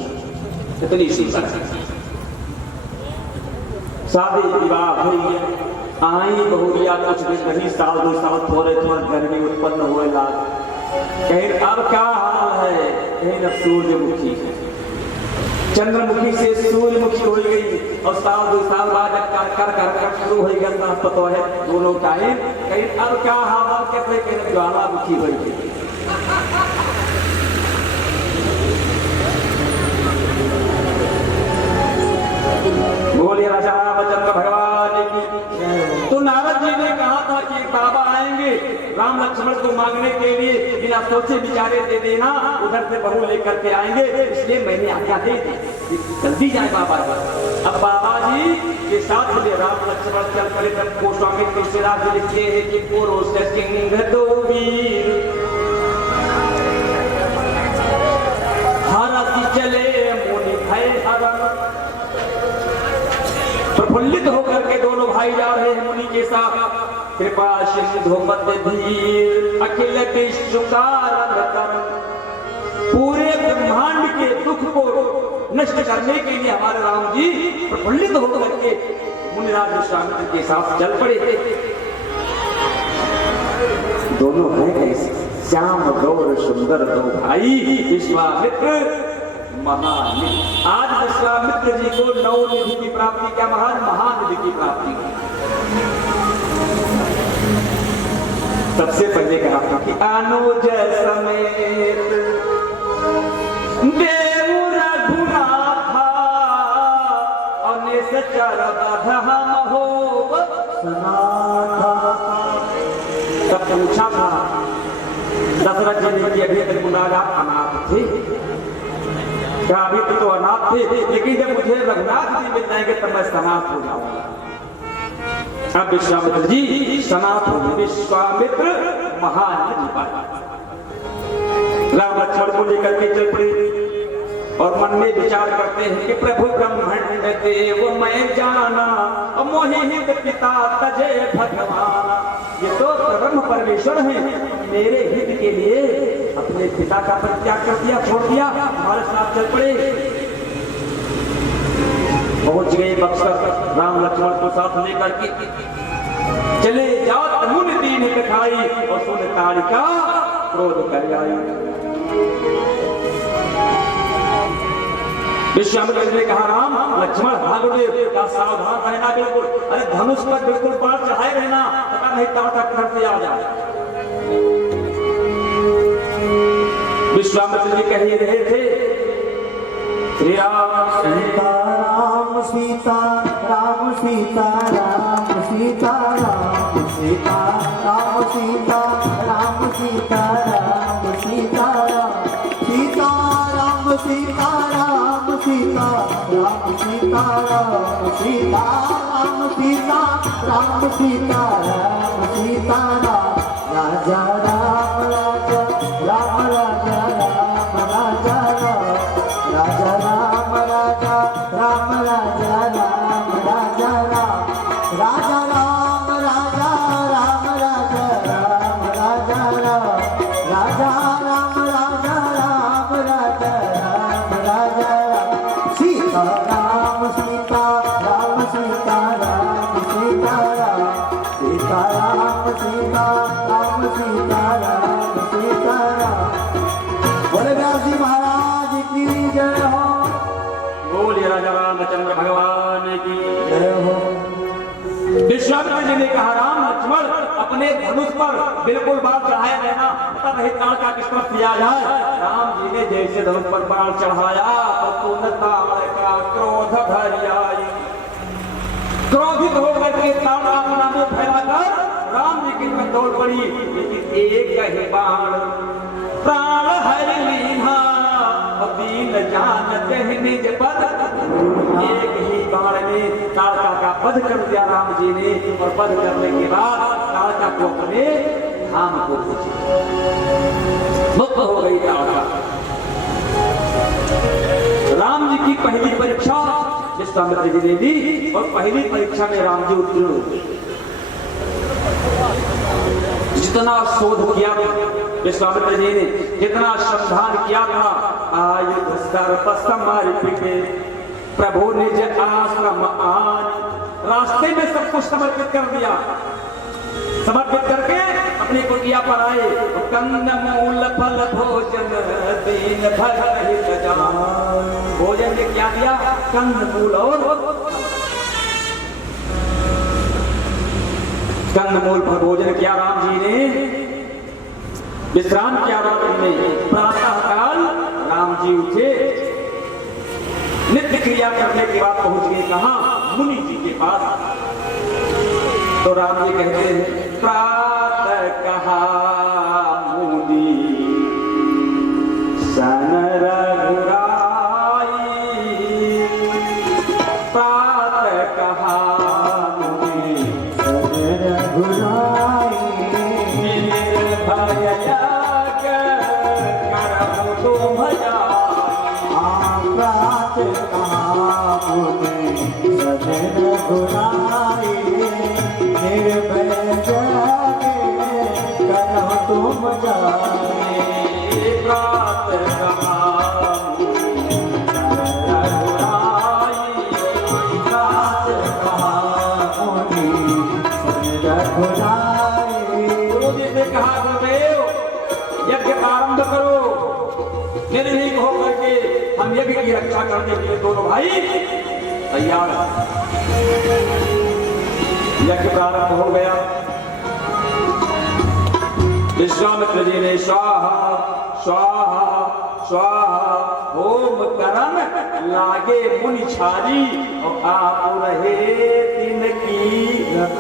इतनी सुंदर है। शादी विवाह हुई है, आई बहुरिया कुछ दिन नहीं, साल 2 साल थोड़े थोड़े गर्मी उत्पन्न हुए लाग, कहीं अब क्या हाल है, कहीं अब सूर्यमुखी है, चंद्रमुखी से सूर्यमुखी हो गई, और साल 2 साल बाद कर शुरू हो गया, पता है दोनों टाइम, कहीं अब क्या हाल, कैसे कहीं ज्वालामुखी हो गई। बोलिए राजा रामचंद्र भगवान की। तो नारद जी ने कहा था कि एक बाबा आएंगे राम लक्ष्मण को मांगने के लिए, बिना सोचे विचारे दे देना, उधर से बहू लेकर के आएंगे, इसलिए मैंने आज्ञा दे दी, जल्दी जाए बाबा। अब बाबा जी के साथ में राम लक्ष्मण चल पड़े। तब गोस्वामी तुलसीदास जी लिखते हैं कि पुरुष सिंह दो वीर हरति चले मुनि भय हरण। प्रफुल्लित होकर के दोनों भाई जा रहे हैं मुनि के साथ। कृपा सिंधु मध्य धीर अखिल विश्व कारण कर, पूरे ब्रह्मांड के दुख को नष्ट करने के लिए हमारे राम जी प्रफुल्लित होकर के मुनिराज विश्वामित्र के साथ चल पड़े थे। दोनों हैं कैसे, श्याम गौर सुंदर दो भाई, विश्वामित्र महानिधि। आज विश्वामित्र जी को नवनिधि की प्राप्ति, क्या महानिधि की प्राप्ति। सबसे पहले कहा था कि अनुज समेत देव रघुनाथा अनेसचर बधम हो सनाथा। तब पूछा था दशरथ जी ने कि अभी तक मुरादा अनाथ थे, क्या अभी तो अनाथ थे, लेकिन जब मुझे रघुनाथ जी मिल जाएंगे तब मैं सनाथ हो जाऊंगा। अब विश्वामित्र जी सनाथ हो, विश्वामित्र महानिधि पाया। राम लक्ष्मण को लेकर के चल पड़े और मन में विचार करते हैं कि प्रभु ब्रह्मांड देव मैं जाना, मोहि हित पिता तजे भगवान। ये तो ब्रह्म परमेश्वर हैं, मेरे हित के लिए अपने पिता का परित्याग कर दिया, छोड़ दिया, हमारे साथ चल पड़े। पहुंच गए बक्सर, राम लक्ष्मण को साथ लेकर के चले जात मुनि दीन दिखाई, और सुन तारिका क्रोध कर आई। विश्वामित्र ने कहा राम लक्ष्मण भागोदेव का सावधान रहना, बिल्कुल अरे धनुष पर बिल्कुल बाढ़ चढ़ाए रहना, पता नहीं कब तक घर से आ जाए। विश्वामित्र जी कह ही रहे थे श्री राम सीता राम सीता राम सीता राम सीता राम सीता राम सीता राम सीता राम सीता राम सीता राम सीता राम सीता राम सीता राम सीता राम सीता राम सीता राम सीता राम राजा राम राजा राम राजा राम राजा राम राजा राम राजा राम राजा राम राजा राम राजा राम राजा राम राजा राम राजा राम राजा राम राजा राम राजा राम राजा राम सीता राम सीता राम सीता राम सीता राम सीता राम सीता राम सीता राम सीता राम। बोले व्यास जी महाराज की जय हो। बोलिए राजा रामचंद्र भगवान की जय हो। विश्वामित्र जी ने कहा राम लक्ष्मण अपने धनुष पर बिल्कुल बाण चढ़ाए रहना, पता नहीं काल का किस तरफ किया जाए। राम जी ने जैसे धनुष पर बाण चढ़ाया तो का क्रोध भर आई। क्रोधित होकर के नामो फैलाकर राम जी की तरफ दौड़ पड़ी, लेकिन एक ही बाण प्राण हर लीना, न जानते हैं निज पद। एक ही बाण में ताड़का का वध कर दिया राम जी ने, और वध करने के बाद ताड़का को अपने धाम को भेजा, मुक्त हो गई ताड़का। राम जी की पहली परीक्षा विश्वामित्र जी ने दी, और पहली परीक्षा में राम जी उत्तीर्ण हुए। जितना शोध किया विश्वामित्र जी ने, जितना श्रद्धान किया था, आयुध सर्प समर्पित प्रभु निज आश्रम आन, रास्ते में सब कुछ समर्पित कर दिया। समर्पित करके अपनी कुटिया पर आए, कंद मूल फल भोजन दीन भर हित जान। भोजन में क्या दिया? कंद मूल और कंदमूल पर भोजन किया राम जी ने, विश्राम किया रात्रि में। प्रातः काल राम जी उठे, नित्य क्रिया करने के बाद पहुंच गए कहां? मुनि जी के पास। तो राम जी कहते हैं, प्रातः कहा मुनि सन रघुराई, प्रातः कहा निर्भीक होकर के हम यज्ञ की रक्षा करने के लिए दोनों भाई तैयार हैं। यज्ञ प्रारंभ हो गया। विश्वामित्र जी ने स्वाहा स्वाहा स्वाहा होम करम लागे मुनि छाली, और आप रहे दिन की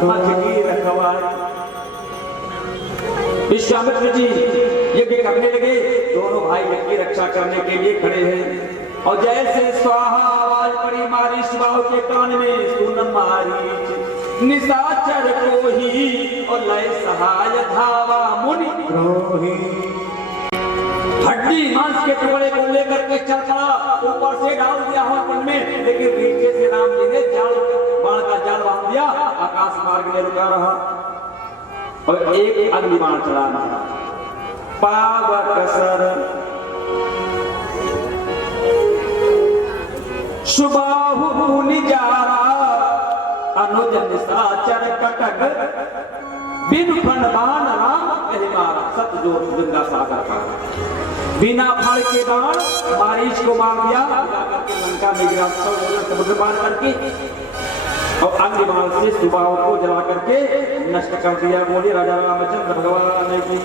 मछली रखवाली। विश्वामित्र जी यज्ञ करने लगे, दोनों भाई यज्ञ की रक्षा करने के लिए खड़े हैं। और जैसे स्वाहा आवाज पड़ी मारीच बाहु के कान में, सुन मारीच निशाचर कोही, और लय सहाय धावा मुनि द्रोही। हड्डी मांस के टुकड़े को लेकर के चल पड़ा, ऊपर से डाल दिया हवन में, लेकिन नीचे से राम जी ने जाल बाण का जाल बांध दिया, आकाश मार्ग में रुका रहा। और एक अग्नि बाण चलाना, पावक सर सुबाहु निजारा, अनुज निशाचर कटक बिनु फण बाण राम कहे मारा। सतजोर गंगा सागर का बिना फण के बाण मारीच को मार दिया, करके लंका में गिरा, समुद्र पार करके, और अग्नि बाण से सुबाहु को जला करके नष्ट कर दिया। बोले राजा रामचंद्र भगवान की।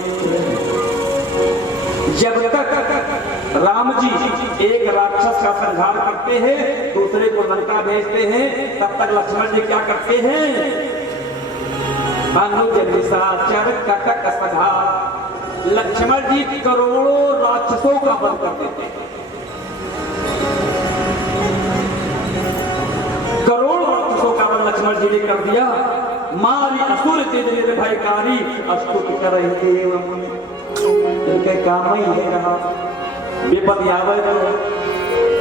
जब तक राम जी एक राक्षस का संहार करते हैं, दूसरे को लंका भेजते हैं, तब तक लक्ष्मण जी क्या करते हैं? अनुज निशाचर कटक संहार। लक्ष्मण जी करोड़ों राक्षसों का वध कर देते हैं, करोड़ों राक्षसों का वध लक्ष्मण जी ने कर दिया। मारी असुर निर्भयकारी अस्तुति कर रहे देव मुनि, इनके काम ही है रहा। विपद आवे तो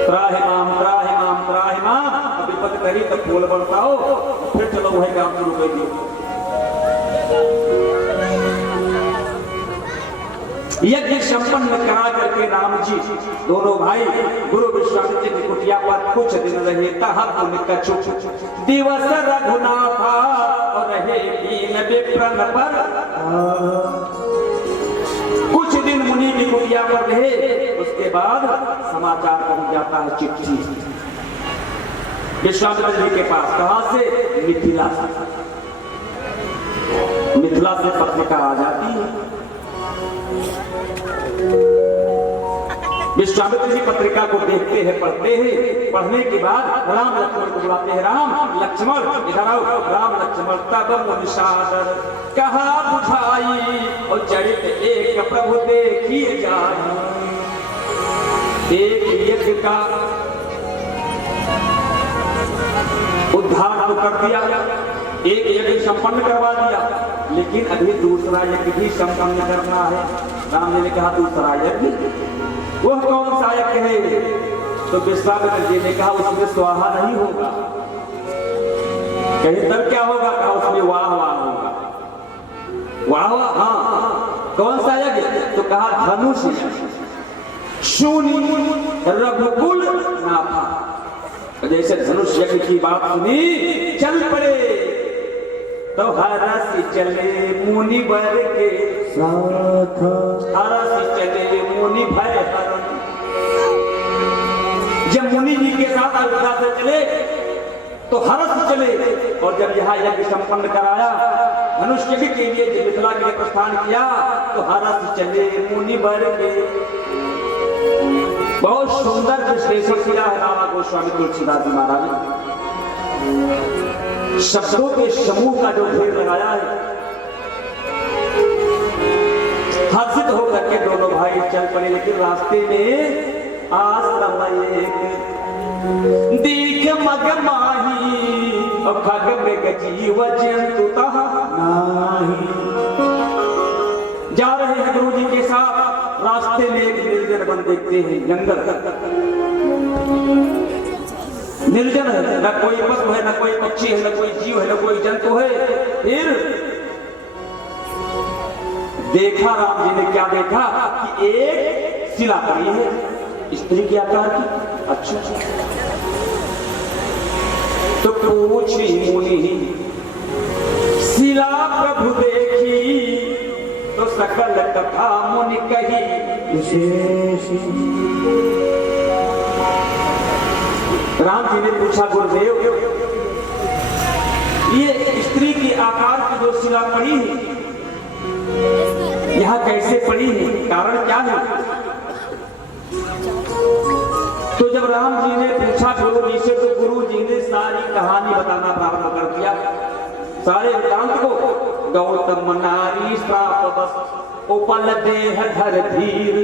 त्राहि माम त्राहि माम त्राहि माम, विपद करी तो फूल बरसाओ, फिर चलो वही काम शुरू कर दियो। यज्ञ संपन्न करा करके राम जी दोनों भाई गुरु विश्वामित्र की कुटिया पर कुछ दिन रहे। दिवस रघुनाथा और रहे दीन विप्रन पर, कुछ दिन मुनि की कुटिया पर रहे। उसके बाद समाचार पहुंच जाता है चिट्ठी विश्वामित्र जी के पास। कहां से? मिथिला से। मिथिला से पत्रिका आ जाती है। विश्वामित्र जी पत्रिका को देखते हैं, पढ़ते हैं। पढ़ने के बाद राम लक्ष्मण को बुलाते हैं। राम लक्ष्मण इधर आओ। राम लक्ष्मण तब मुनि सादर कहा बुझाई, और चरित एक प्रभु देखिए जाई। एक यज्ञ का उद्धार तो कर दिया, एक यज्ञ संपन्न करवा दिया, लेकिन अभी दूसरा यज्ञ भी संपन्न करना है। राम जी ने कहा दूसरा यज्ञ, वह कौन सा यज्ञ है? तो विश्वामित्र जी ने कहा उसमें स्वाहा नहीं होगा। कहीं तब क्या होगा? कहा उसमें वाह वाह होगा। वाह वाह, हाँ, कौन सा यज्ञ? तो कहा धनुष शूनी रघुकुल नाथा। जैसे धनुष यज्ञ की बात सुनी, चल पड़े तो हरस चले मुनि वर के साथ, हरस चले मुनि भय हरण। जब मुनि जी के साथ अयोध्या से चले तो हरस चले, और जब यहाँ यज्ञ संपन्न कराया, धनुष यज्ञ के लिए जब मिथिला के लिए प्रस्थान किया, तो हरस चले मुनि वर के। बहुत सुंदर विश्लेषण किया है रामा गोस्वामी तुलसीदास जी महाराज ने। शब्दों के समूह का जो ढेर लगाया है, हर्षित होकर के दोनों भाई चल पड़े, लेकिन रास्ते में आश्रम एक दीख मग माही और खग मृग जीव जंतु नाही। जा रहे हैं गुरु जी के साथ, रास्ते में एक निर्जन वन देखते हैं, जंगल निर्जन है, न कोई पशु है, न कोई पक्षी है, न कोई जीव है, न कोई जंतु है। फिर देखा राम जी ने, क्या देखा कि एक शिला पड़ी है, स्त्री के आकार की। अच्छा, तो पूछी मुनि शिला प्रभु देखी, तो सकल कथा मुनि कही विशेष। राम जी ने पूछा गुरुदेव, ये स्त्री के आकार की जो शिला पड़ी है, यहाँ कैसे पड़ी है, कारण क्या है? तो जब राम जी ने पूछा गुरु जी से, तो गुरु जी ने सारी कहानी बताना प्रारंभ कर दिया, सारे वृतांत को। गौतम नारी श्राप बस उपल देह धर धीर,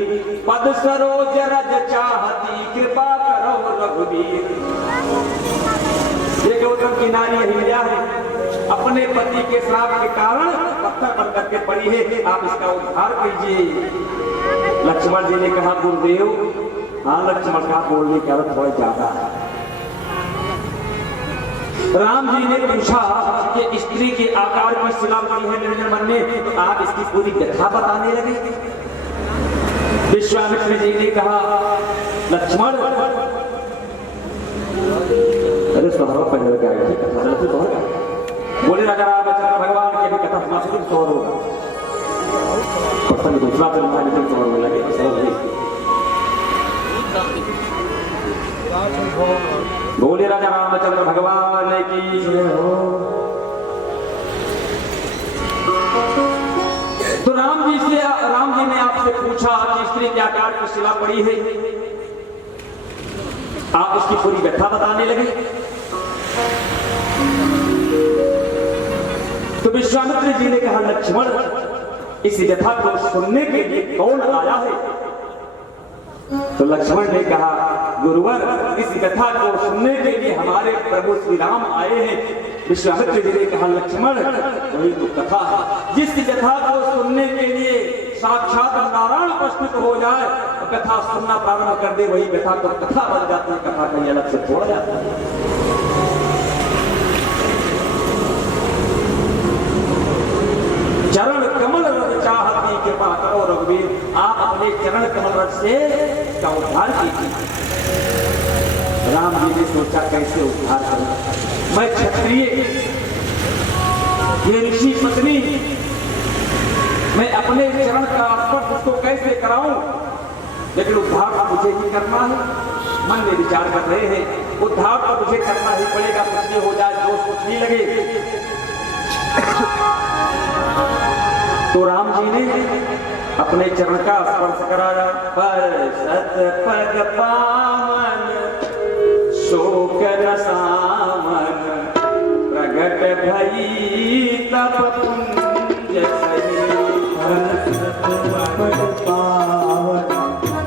पद सरोज रज चाहती कृपा करो रघुवीर। ये गौतम की नारी अहिल्या है, अपने पति के श्राप के कारण पत्थर बन करके पड़ी है, आप इसका उद्धार कीजिए। लक्ष्मण जी ने कहा गुरुदेव, हाँ लक्ष्मण का बोलने की आदत बहुत ज्यादा है। राम जी ने पूछा कि स्त्री के आकार की शिला पड़ी है निर्जन वन में, तो आप इसकी पूरी कथा बताने लगे। विश्वामित्र जी ने कहा लक्ष्मण, अरे स्वभाव पहले क्या है, कथा तो होगा। बोले राजा रामचंद्र भगवान की भी कथा समाप्त तो होगा, पसंद दूसरा चलता है, लेकिन तो लगे। बोले राजा रामचंद्र भगवान की जय हो। तो राम जी ने आपसे पूछा कि स्त्री के आकार की शिला पड़ी है, आप उसकी पूरी व्यथा बताने लगे। तो विश्वामित्र जी ने कहा लक्ष्मण, इस व्यथा को सुनने के लिए कौन आया है? तो लक्ष्मण ने कहा गुरुवर, इस कथा को सुनने के लिए हमारे प्रभु श्री राम आए हैं। विश्वामित्र जी ने कहा लक्ष्मण, वही तो कथा है, जिस कथा को सुनने के लिए साक्षात नारायण उपस्थित हो जाए, तो कथा सुनना प्रारंभ कर दे, वही कथा तो कथा बन जाती है, कथा कहीं अलग से छोड़ जाता है। चरण कमल रज चाहती कृपा करो रघुवीर, आप अपने चरण कमल रज से का उद्धार कीजिए। राम जी ने सोचा कैसे उद्धार करूं, मैं क्षत्रिय, ये ऋषि पत्नी, मैं अपने चरण का स्पर्श उसको कैसे कराऊं, लेकिन उद्धार तो मुझे ही करना है। मन में विचार कर रहे हैं, उद्धार तो मुझे करना ही पड़ेगा, कुछ नहीं हो जाए, दोष कुछ नहीं लगे। तो राम जी ने अपने चरण का स्पर्श कराया। पर सत पग पावन शोक न सामन, प्रगट भई तब पुंज सही। पर सत पग पावन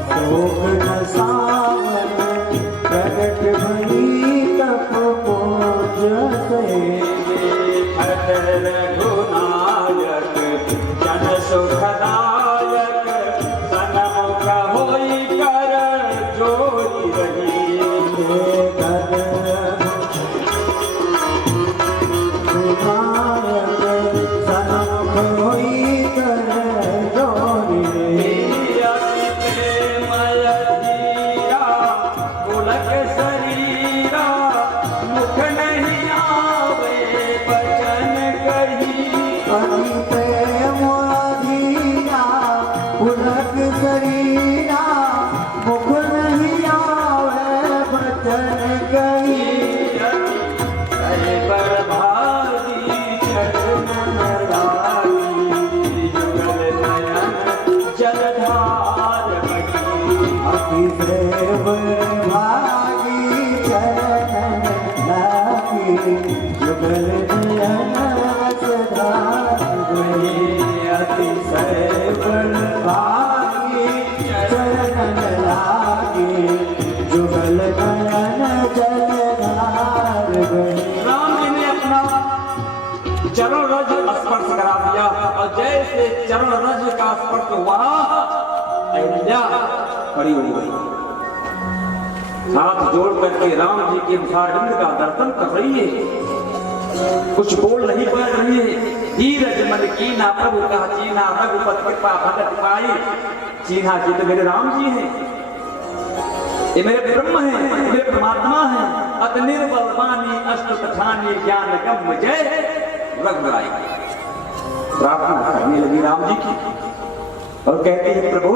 शोक न सामन, रघुनायक जन सुखदायक सन्मुख होई कर जोरी रही चरण रज स्पर्श करा दिया और जैसे चरण रज का स्पर्श हुआ अहिल्या खड़ी हो गई, हाथ जोड़ करके राम जी के मुखारविंद का दर्शन कर रही है, कुछ बोल नहीं पा रही है। धीरज मन की ना प्रभु का चीना रघुपति कृपा भगत पाई चीना जी तो मेरे राम जी हैं, ये मेरे ब्रह्म हैं, मेरे परमात्मा हैं। अत निर्बल वाणी अष्ट पठानी ज्ञान गम जय रघुराई। प्रार्थना करने लगी राम जी की और कहते हैं प्रभु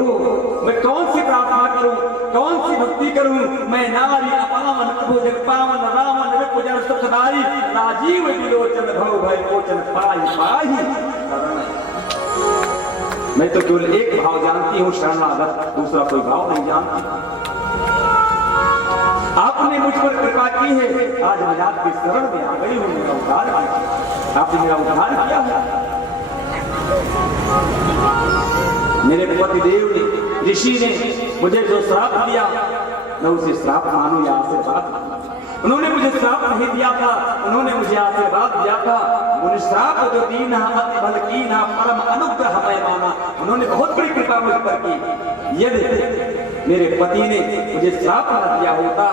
मैं कौन सी प्रार्थना करूं, कौन सी भक्ति करूं। मैं नारी अपावन प्रभु जग पावन रावण विपुजन सुखदाई राजीव विलोचन भव भय मोचन पाई पाई। मैं तो केवल एक भाव जानती हूँ शरणागत, दूसरा कोई भाव नहीं जानती। आपने मुझ पर कृपा की है, आज मैं आपकी शरण में आ गई हूँ, मेरा उद्धार किया, आपने मेरा उद्धार किया है। मेरे पतिदेव ने ऋषि ने मुझे जो श्राप दिया मैं उसे श्राप मानू या आशीर्वाद। उन्होंने मुझे श्राप नहीं दिया था, उन्होंने मुझे आशीर्वाद दिया था। उन्हें श्राप जो दीन अति बल कीना परम अनुग्रह मैं माना, उन्होंने बहुत बड़ी कृपा मुझ पर की। यदि मेरे पति ने मुझे श्राप न दिया होता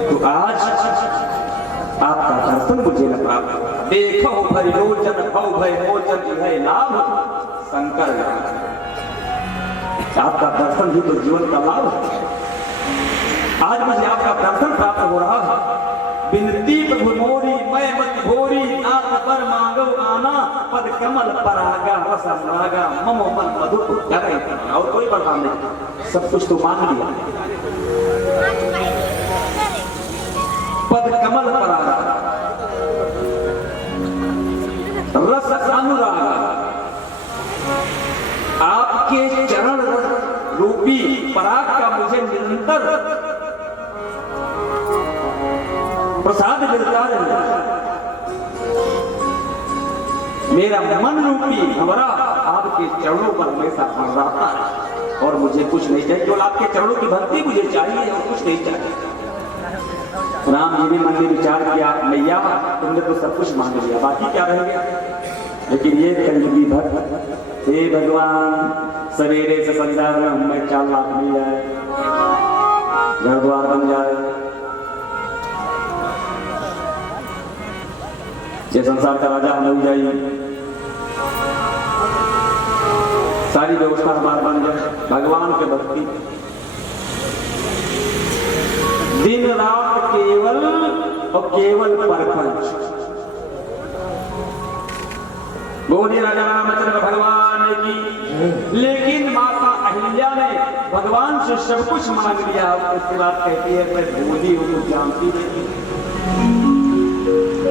तो आज आपका दर्शन मुझे न प्राप्त होता। देखो भय लोचन भव भय मोचन भय लाभ शंकर, आपका दर्शन भी तो जीवन का लाभ है। आज मुझे आपका दर्शन प्राप्त हो रहा है। बिनती प्रभु मोरी मैं मत भोरी नाथ पर मांगो आना पद कमल परागा रस रागा ममो मन मधुर। और कोई बता नहीं, सब कुछ तो मान लिया। पद कमल परागा रस अनुराग, आपके चरण रूपी पराग का मुझे निरंतर प्रसाद मिलता रहता है। मेरा मन रूपी हमारा आपके चरणों पर हमेशा बन रहा है और मुझे कुछ नहीं चाहिए, केवल आपके चरणों की भक्ति मुझे चाहिए और कुछ नहीं चाहिए। राम जी ने मन में विचार किया मैया तुमने तो सब कुछ मांग लिया, बाकी क्या रह गया। लेकिन ये कलयुगी भक्त हे भगवान सवेरे से संध्या में 4 लाख मिल जाए, घर द्वार बन जाए, ये संसार का राजा हम हो जाइए, सारी व्यवस्था हमारा बन जाए। भगवान के भक्ति दिन रात केवल और केवल परपंच। बोलिए राजा रामचंद्र भगवान की। लेकिन माता अहिल्या ने भगवान से सब कुछ मांग लिया, उसके बाद कहती है मैं बोली हूँ जानती नहीं।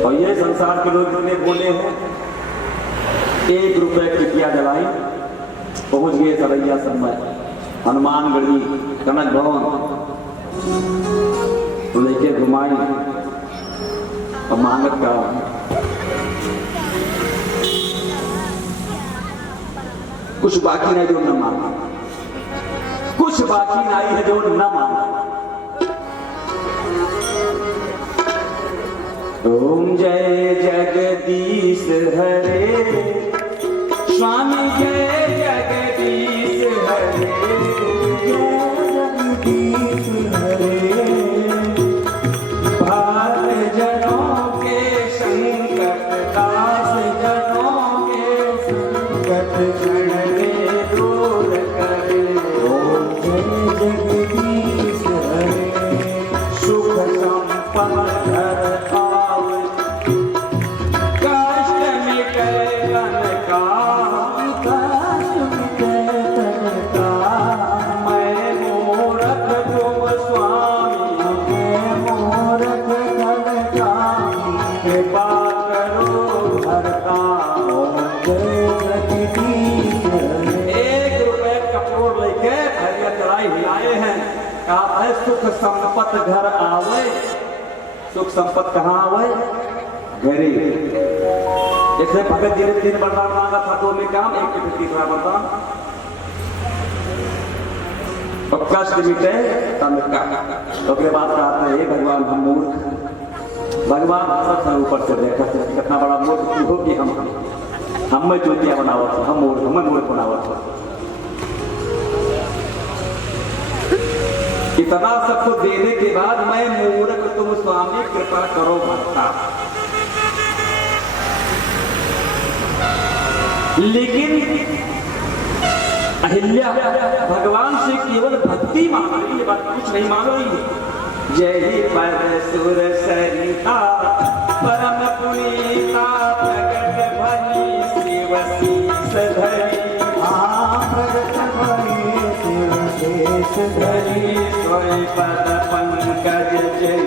और ये संसार के लोग ने बोले हैं 1 रुपए की किया जलाई, पहुंच गए सरैया समय हनुमानगढ़ी कनक भवन तो लेके घुमाई और मांगत का कुछ बाकी नहीं जो न मांगा, कुछ बाकी नहीं है जो न मांगा। ओम जय जगदीश हरे स्वामी जय जगदीश हरे जगदीश हरे भक्त जनों के संकट दास जनों के संकट क्षण में दूर करे ओम जय जगदीश हरे सुख संपन्न घर आवे कष्ट मिटे तन का कष्ट मिटे तन का मैं मूरख तुम स्वामी मैं मूरख तन का कृपा करो भरता जय जगदीश हरे 1 रुपए कपूर लेके हरिया चढ़ाई हिलाए हैं कहा है सुख संपत घर आवे सुख संपत कहाँ आवे घरे जैसे भगत जी ने 3 वरदान मांगा था 2 में काम 1 में तीसरा वरदान और कष्ट मिटे तन का तो उसके बाद कहा था हे भगवान हम मूर्ख भगवान सबसे ऊपर से देखा कितना बड़ा मूर्ख तू हो कि हम में ज्योतिया बनावत हो हम मूर्ख बनावत हो इतना सबको देने के बाद मैं मूर्ख तुम स्वामी कृपा करो भक्ता लेकिन अहिल्या भगवान से केवल भक्ति मांग रही है बात कुछ नहीं मांग रही है जय ही पर सुर सरिता परम पुनीता प्रगट भनी शिव शीस धरी प्रगट भई शिव शेष धरी सोई पद पंकज जय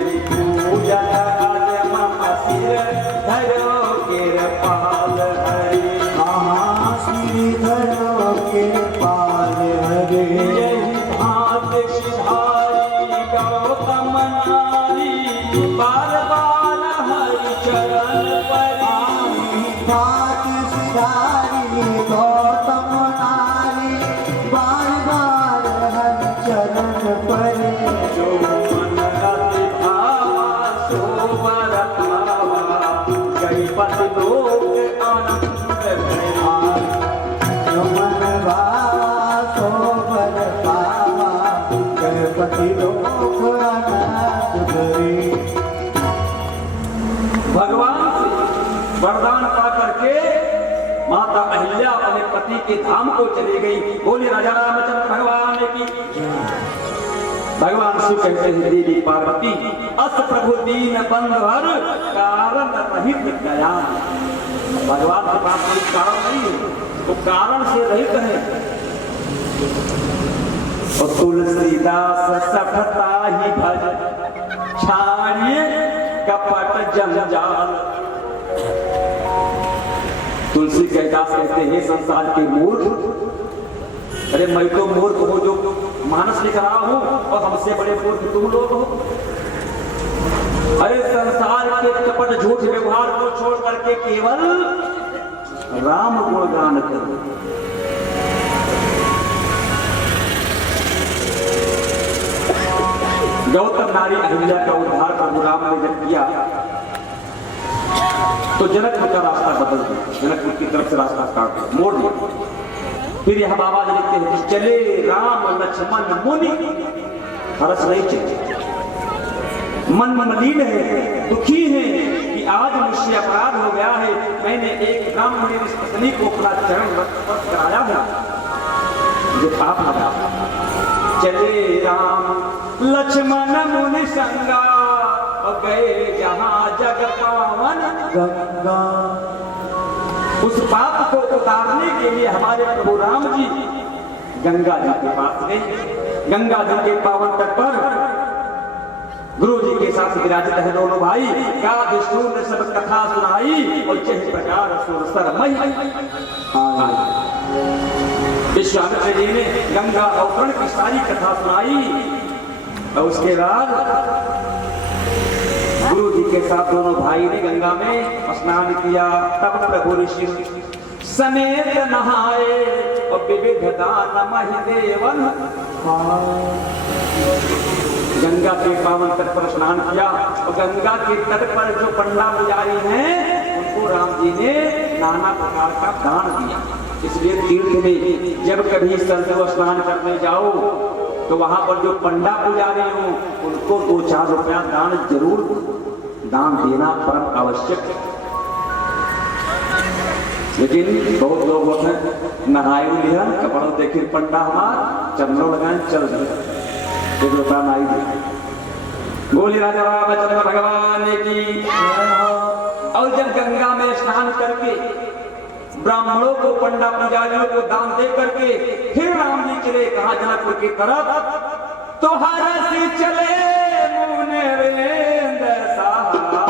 पूजा आज मम सिर धरो कृपाल हरि श्रीधरो के पाल हरे यही भात सिधारी गौतम नारी बार बार हरि चरण परी बात सिधारी गौतम नारी बार बार हर चरण परे जो मन रति भावा सो वर पावा गई पत लोक आनंद भरा मन भासो बर पावा गणपति लोक अनाथ भरी भगवान से वरदान पा करके माता अहिल्या अपने पति के धाम को चली गई बोले राजा रामचंद्र भगवान की भगवान शिव कहते हैं देवी पार्वती अस प्रभु दीन बंधुहर कारण रहित दयाल भगवान के पास कोई कारण नहीं है तो कारण से रहित है और तुलसीदास सठता ही भज छाड़िए कपट जंजाल तुलसी के दास कहते हैं संसार के मूर्ख अरे मैं तो मूर्ख हूं जो मानस लिख रहा हूं और हमसे बड़े मूर्ख तुम लोग हो अरे संसार के कपट झूठ व्यवहार को छोड़ करके केवल राम गुणगान करो गौतम नारी अहिल्या का उद्धार प्रभु राम ने जब किया तो जनकपुर का रास्ता बदल दिया जनकपुर की तरफ से रास्ता काट दिया मोड़ दिया फिर यह बाबा जी लिखते हैं कि चले राम लक्ष्मण मुनि हर्ष नहीं चले मन मलिन है दुखी है कि आज मुझसे अपराध हो गया है मैंने एक ब्राह्मण पत्नी को अपना चरण रक्त कराया है जो पाप लगा चले राम लक्ष्मण मुनि संगा और गए जहां जग पावन गंगा उस पाप को उतारने के लिए हमारे प्रभु राम जी गंगा जी के पास गए गंगा जी के पावन तट पर गुरु जी के साथ विराजित है दोनों भाई का विष्णु ने सब कथा सुनाई और जिस प्रकार सुरसरमय विश्वामित्र जी ने गंगा अवतरण की सारी कथा सुनाई और उसके बाद गुरु जी के साथ दोनों भाई ने गंगा में स्नान किया तब प्रभु ऋषि समेत नहाए और विविध दान महि देवन गंगा के पावन तट पर स्नान किया और गंगा के तट पर जो पंडा पुजारी हैं उनको राम जी ने नाना प्रकार का दान दिया। इसलिए तीर्थ में जब कभी संत को स्नान करने जाओ तो वहां पर जो पंडा पुजारी हो उनको 2-4 रुपया दान जरूर दान देना परम आवश्यक है। लेकिन बहुत लोग होते हैं नहाए लिया कपड़ों देखे पंडा हमारा चरणों लगाए चल जाए 1 रुपया नहीं दिया। बोली राजा रामचंद्र भगवान की। और जब गंगा में स्नान करके ब्राह्मणों को पंडा पुजारियों को दान दे करके फिर राम जी चले कहा जनकपुर की तरफ तो हर से चले मुने वेंद सहाया।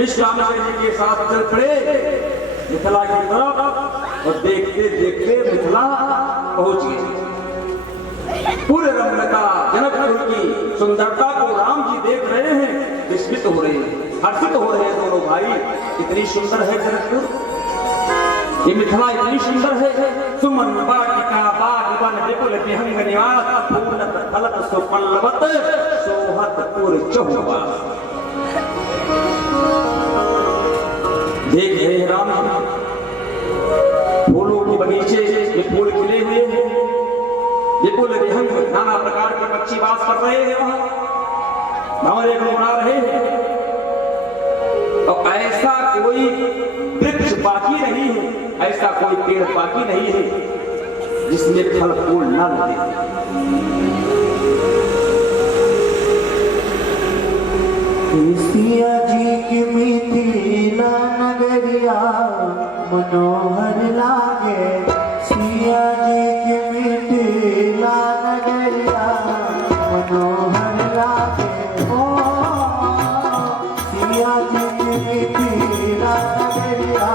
विश्वामित्र जी के साथ चल पड़े मिथिला की तरफ और देखते देखते मिथिला पहुंच गए। पूरे रमणता जनकपुर की सुंदरता को राम जी देख रहे हैं, विस्मित हो रहे हैं, हर्षित हो रहे हैं दोनों भाई। इतनी सुंदर है जनकपुर, ये मिथिला इतनी सुंदर है। सुमन वाटिका बाग वन विपुल विहंग निवास फूल फलत सुपल्लवत सोहतपुर चहुबास। देख रहे राम फूलों के बगीचे में फूल खिले हुए हैं, विपुल विहंग नाना प्रकार के पक्षी वास कर रहे हैं, वहां भंवरे गुनगुना रहे हैं। और ऐसा कोई वृक्ष बाकी नहीं है, ऐसा कोई पेड़ बाकी नहीं है जिसमें फल फूल न लगे। सिया जी की मिथिला नगरिया मनोहर लागे, सिया जी की मिथिला नगरिया मनोहर लागे। ओ सिया जी की मिथिला नगरिया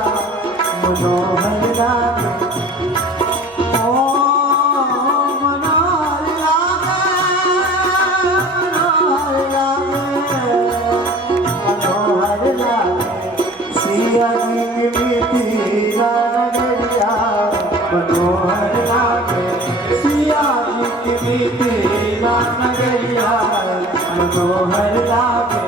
मनोहर लागे। मनोहर लागे।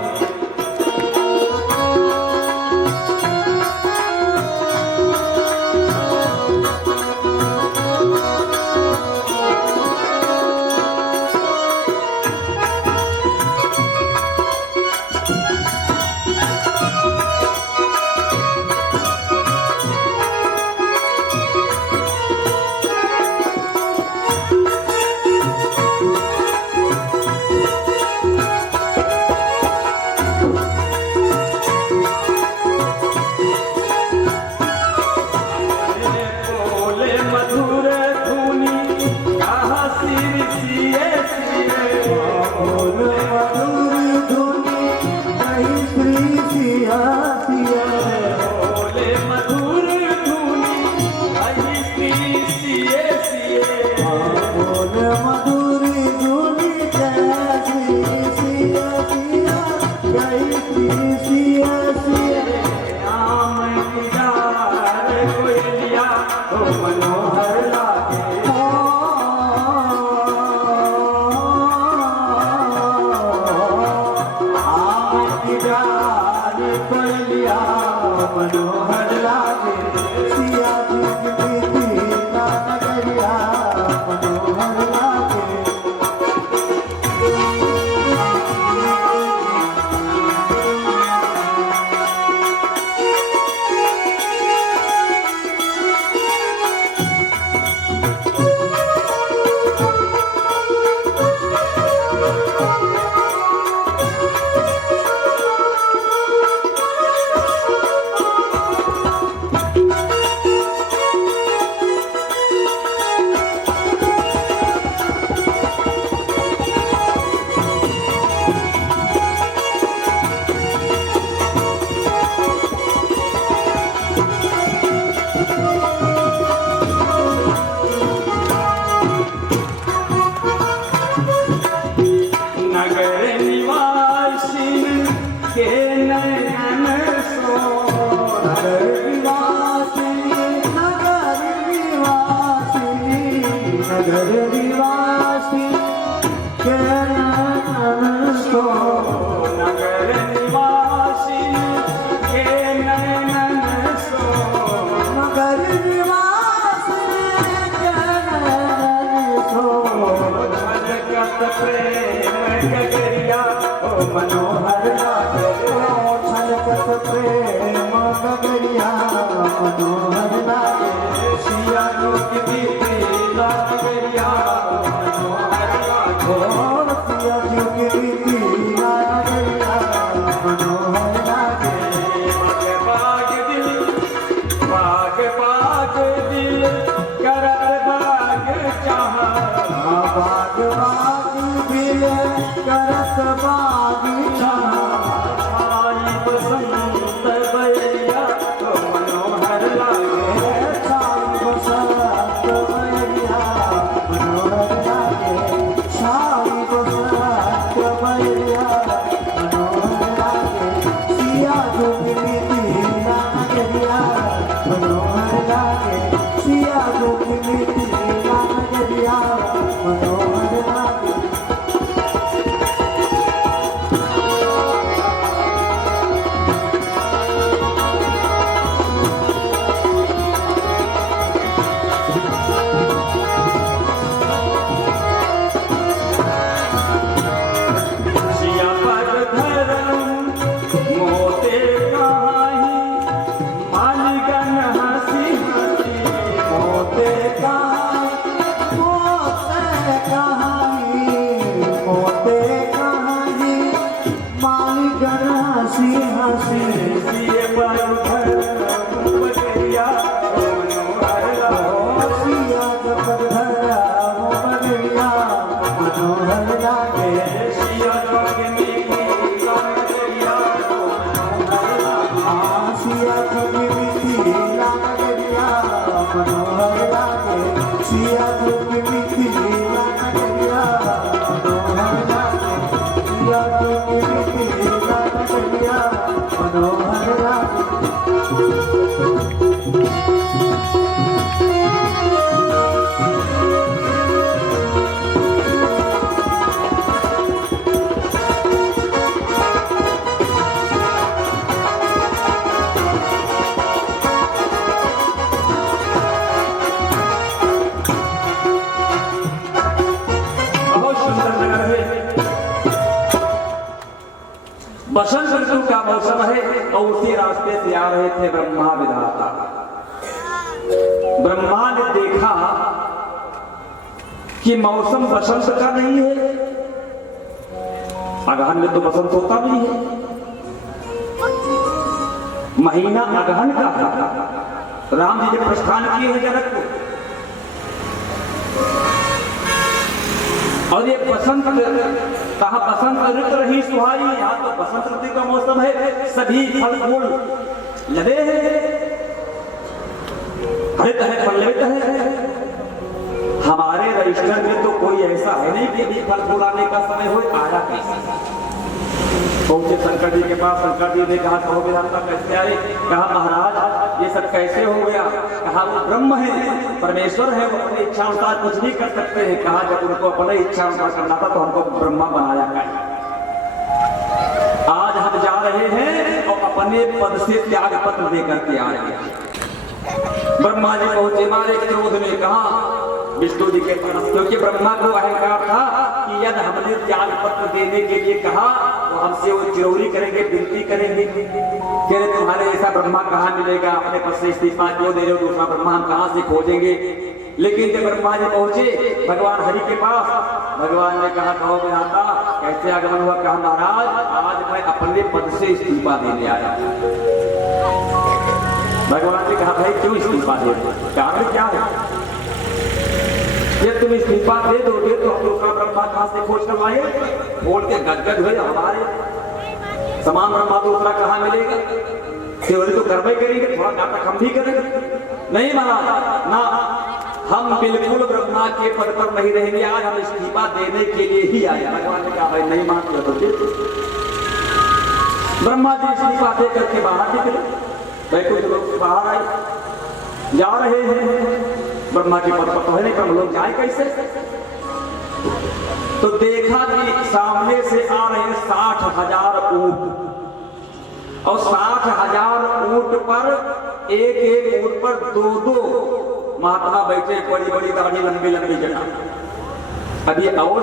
मनोहर लागे सिया सो नगर निवासी के नैनन सो मगर निवास सो छलकत प्रेम गगरिया ओ मनोहर लागे छलकत प्रेम गगरिया मनोहर लागे सिया की बीती लाग गरिया मनोहर लागे सिया जुग बीती गगरिया मनोहर लागे बाग बाग दिल करत बाग चाह बाग बाग दिल करत बागीचा छाई बसंत बलिया तो मनोहर लागे छाई बसंत बलिया मनोहर लागे छाई बसंत बलिया मनोहर लागे सिया जुगली नगरिया मनोहर लागे सिया जुगली नगरिया मनोहर लागे सिया पर धरम मोते कहाही मालिगन हंसी हंसी मोते कहानी मालिगन हंसी हंसी सिए पर धरम बगरिया ओ मनोहर लागे सिया जबर धरा हो बगरिया मनोहर लागे सिया जोगनी लागरिया ओ मनोहर लागे सिया जुगमिती लागरिया मनोहर लागे सिया जुगमिती लागरिया मनोहर लागे सिया जुगमिती लागरिया मनोहर लागे बहुत सुंदर नगर है। बसंत ऋतु का मौसम है और उसी रास्ते से आ रहे थे ब्रह्मा विधाता। ब्रह्मा ने देखा कि मौसम बसंत का नहीं है, अगहन में तो बसंत होता नहीं है, महीना अगहन का था। राम जी ने प्रस्थान किए हैं जनक को, और ये बसंत कहा बसंत ऋतु रही सुहाई, यहाँ तो बसंत ऋतु का मौसम है, सभी फल फूल लदे हैं, हरित है पल्लवित है। हमारे रजिस्टर में तो कोई ऐसा है नहीं कि अभी फल फूल आने का समय हो, आया कैसे? पहुंचे शंकर जी के पास। शंकर जी ने कहा कहो विधाता कैसे आए? कहा महाराज ये सब कैसे हो गया? कहा वो ब्रह्म है, परमेश्वर है, वो अपनी इच्छा अनुसार कुछ नहीं कर सकते हैं। कहा जब उनको अपने इच्छा अनुसार करना था तो हमको ब्रह्मा बनाया कैसे? आज हम जा रहे हैं और अपने पद से त्याग पत्र देकर के आए। ब्रह्मा जी पहुंचे, मारे क्रोध में कहा विष्णु जी के पास, क्योंकि ब्रह्मा को अहंकार था कि यदि हमने त्याग पत्र देने के लिए कहा तो हमसे वो चिरौरी करेंगे, विनती करेंगे। कह रहे तुम्हारे ऐसा ब्रह्मा कहाँ मिलेगा? अपने पद से इस्तीफा क्यों दे रहे हो? दूसरा ब्रह्मा हम कहाँ से खोजेंगे? लेकिन जब ब्रह्मा जी पहुंचे भगवान हरि के पास, भगवान ने कहा कहो विधाता कैसे आगमन हुआ? कहा महाराज आज मैं अपने पद से इस्तीफा देने आया। भगवान ने कहा भाई क्यों इस्तीफा दे? कारण क्या है? ये तुम इस्तीफा दे दोगे तो हम दूसरा ब्रह्मा कहां से खोज कर लाए? बोल के गदगद हुए, हमारे समान ब्रह्मा दूसरा कहां मिलेगा? केवल तो कर्म ही करेंगे, थोड़ा नाटक हम भी करेंगे। नहीं महाराज ना, हम बिल्कुल ब्रह्मा के पद पर नहीं रहेंगे, आज हम इस्तीफा देने के लिए ही आए। भगवान ने कहा भाई नहीं मानते तो ब्रह्मा जी इस्तीफा दे करके बाहर निकले, बैकुंठ लोक से बाहर आए, जा रहे हैं। ब्रह्मा के पद पर तो है नहीं, ब्रह्म लोग जाए कैसे? तो देखा कि सामने 60,000 ऊंट, और 60,000 ऊंट पर एक ऊंट पर 2 महात्मा बैठे, बड़ी बड़ी दाढ़ी, लंबी लंबी जटा। अभी और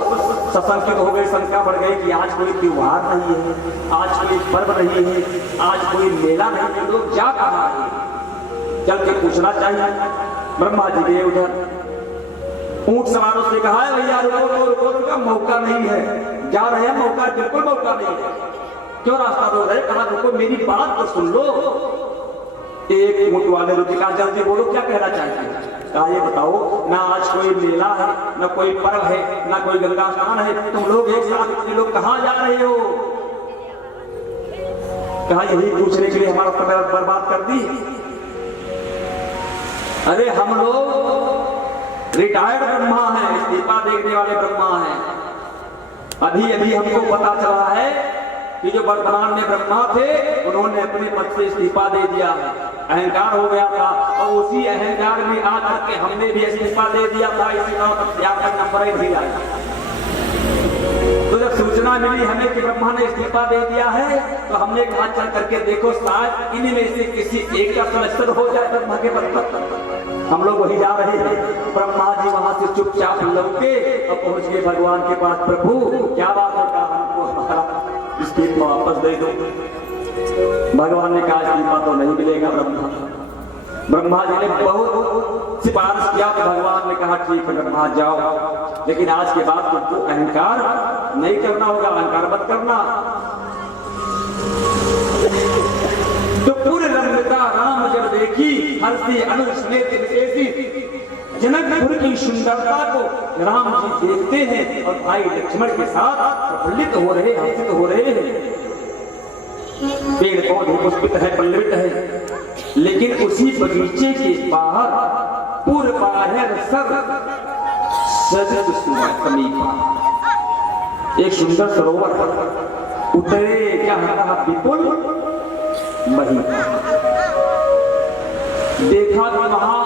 सशंकित हो गई, संख्या बढ़ गई कि आज कोई त्योहार नहीं है, आज कोई पर्व नहीं है, आज कोई मेला नहीं है, लोग क्या कहा है, चल के पूछना चाहिए। ब्रह्मा जी गए उधर, ऊंट सवारों से कहा है भैया रुको, का मौका नहीं है, जा रहे हैं, मौका बिल्कुल मौका नहीं है, क्यों रास्ता रोक रहे? कहा रुको मेरी बात तो सुन लो। एक ऊंट वाले रुके, कहा जल्दी बोलो क्या कहना चाहते हैं? कहा ये बताओ, ना आज कोई मेला है, ना कोई पर्व है, ना कोई गंगा स्नान है, तुम लोग एक साथ इतने लोग कहाँ जा रहे हो? कहा यही पूछने के लिए हमारा समय बर्बाद कर दी। अरे हम लोग रिटायर्ड ब्रह्मा हैं, इस्तीफा देने वाले ब्रह्मा हैं। अभी अभी हमको पता चला है कि जो वर्तमान में ब्रह्मा थे उन्होंने अपने पद से इस्तीफा दे दिया है, अहंकार हो गया था, और उसी अहंकार में आकर के हमने भी इस्तीफा दे दिया था। इसी नंबर भी आया। तो जब सूचना मिली हमें कि ब्रह्मा ने इस्तीफा दे दिया है, तो हमने कहा चल करके देखो शायद इन्हीं में से किसी एक का सदस्य हो जाए ब्रह्मा के पद पर। हम लोग वही जा रहे हैं। ब्रह्मा जी वहां से चुपचाप लौटे और पहुंच गए भगवान के पास। प्रभु क्या बात है, कहा हमको हमारा इस्तीफा वापस दे दो। भगवान ने कहा इस्तीफा तो नहीं मिलेगा ब्रह्मा जी ने बहुत सिफारिश किया, तो भगवान ने कहा ठीक है ब्रह्मा जाओ, लेकिन आज के बाद तुमको अहंकार नहीं करना होगा, अहंकार मत करना। तो पूरे रंगता राम जब देखी, हंसी अनुस्मेत विशेषी, जनकपुर की सुंदरता को राम जी देखते हैं और भाई लक्ष्मण के साथ प्रफुल्लित हो रहे, हर्षित हो रहे हैं। पेड़ पौधे पुष्पित है, पल्लवित है, लेकिन उसी बगीचे के बाहर पूर्व बाहर समीपा एक सुंदर सरोवर, उतरे क्या विपुल मही। देखा कि वहां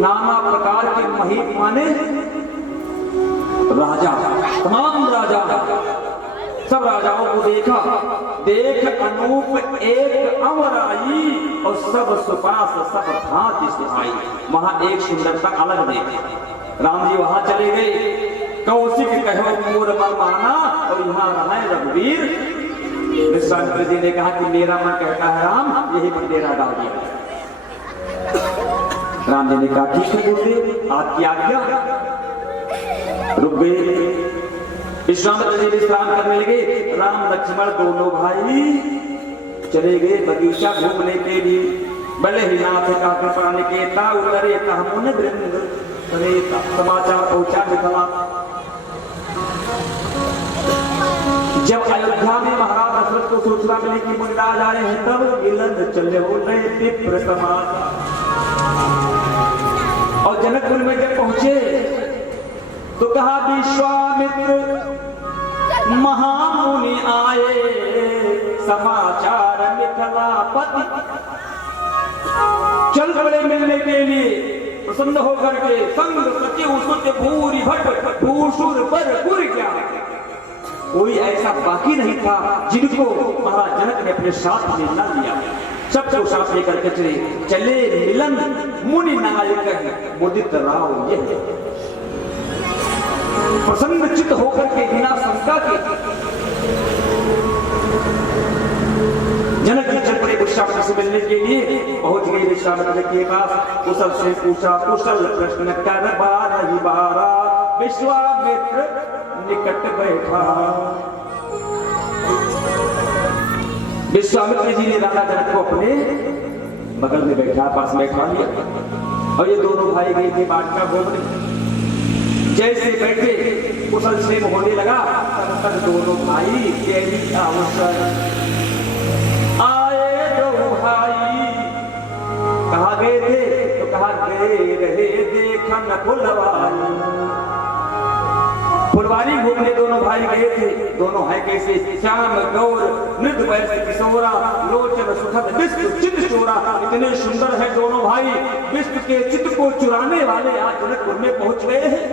नाना प्रकार के महीप माने राजा, तमाम राजा, सब राजाओं को देखा। देख अनूप एक अमर आई, और सब सुपास सब भांति सुहाई। वहां एक सुंदरता अलग देखी। राम जी वहां चले गए, कौशिक कहो मोर मन माना, और यहाँ रहा है रघुवीर। विश्वामित्र जी ने कहा कि मेरा मन कहता है राम, यही मन डेरा डाल दिया। राम जी ने कहा ठीक है गुरुदेव, आपकी आज्ञा। रुक गए, विश्वामित्र जी विश्राम करने लगे। राम लक्ष्मण दोनों भाई चले गए बगीचा घूमने के लिए। बड़े ही नाथ का कृपा निकेता, उतरे तमुन वृंद सरेता। समाचार पहुंचा मिथिला। जब अयोध्या में महाराज दशरथ को सूचना मिली कि मुनिराज आए हैं, तब मिलन चले हो नए विप्र समाज। और जनकपुर में जब पहुंचे तो कहा विश्वामित्र महामुनि आए, समाचार मिथिलापति। चल पड़े मिलने के लिए, प्रसन्न होकर के संग सचिव सुच भूरि भट भूषुर पर गुर गया। कोई ऐसा बाकी नहीं था जिनको महाराज जनक ने अपने साथ में न लिया। सबको साथ लेकर के चले मिलन मुनि नायक मुदित राव। यह प्रसन्न चित्त होकर के बिना शंका के जनक जी चल पड़े विश्वामित्र से मिलने के लिए। पहुंच गए विश्वामित्र के पास, कुशल से पूछा, कुशल प्रश्न कर बारह बारा। विश्वामित्र निकट बैठा। विश्वामित्र जी ने राजा जनक को अपने बगल में बैठा, पास बैठा लिया, और ये दोनों भाई गए थे बाटका घूमने। जैसे बैठे कुशल से होने लगा, तब दोनों भाई केली अवसर आए। दो भाई कहा गए थे, तो कहा गए रहे देखन फुलवारी। फुलवारी घूमने दोनों भाई गए थे। दोनों है कैसे, श्याम गौर मृद वैश्य किशोरा, लोचन सुखद विश्व चित्त चोरा। इतने सुंदर है दोनों भाई, विश्व के चित्त को चुराने वाले आज जनकपुर में पहुंच गए हैं।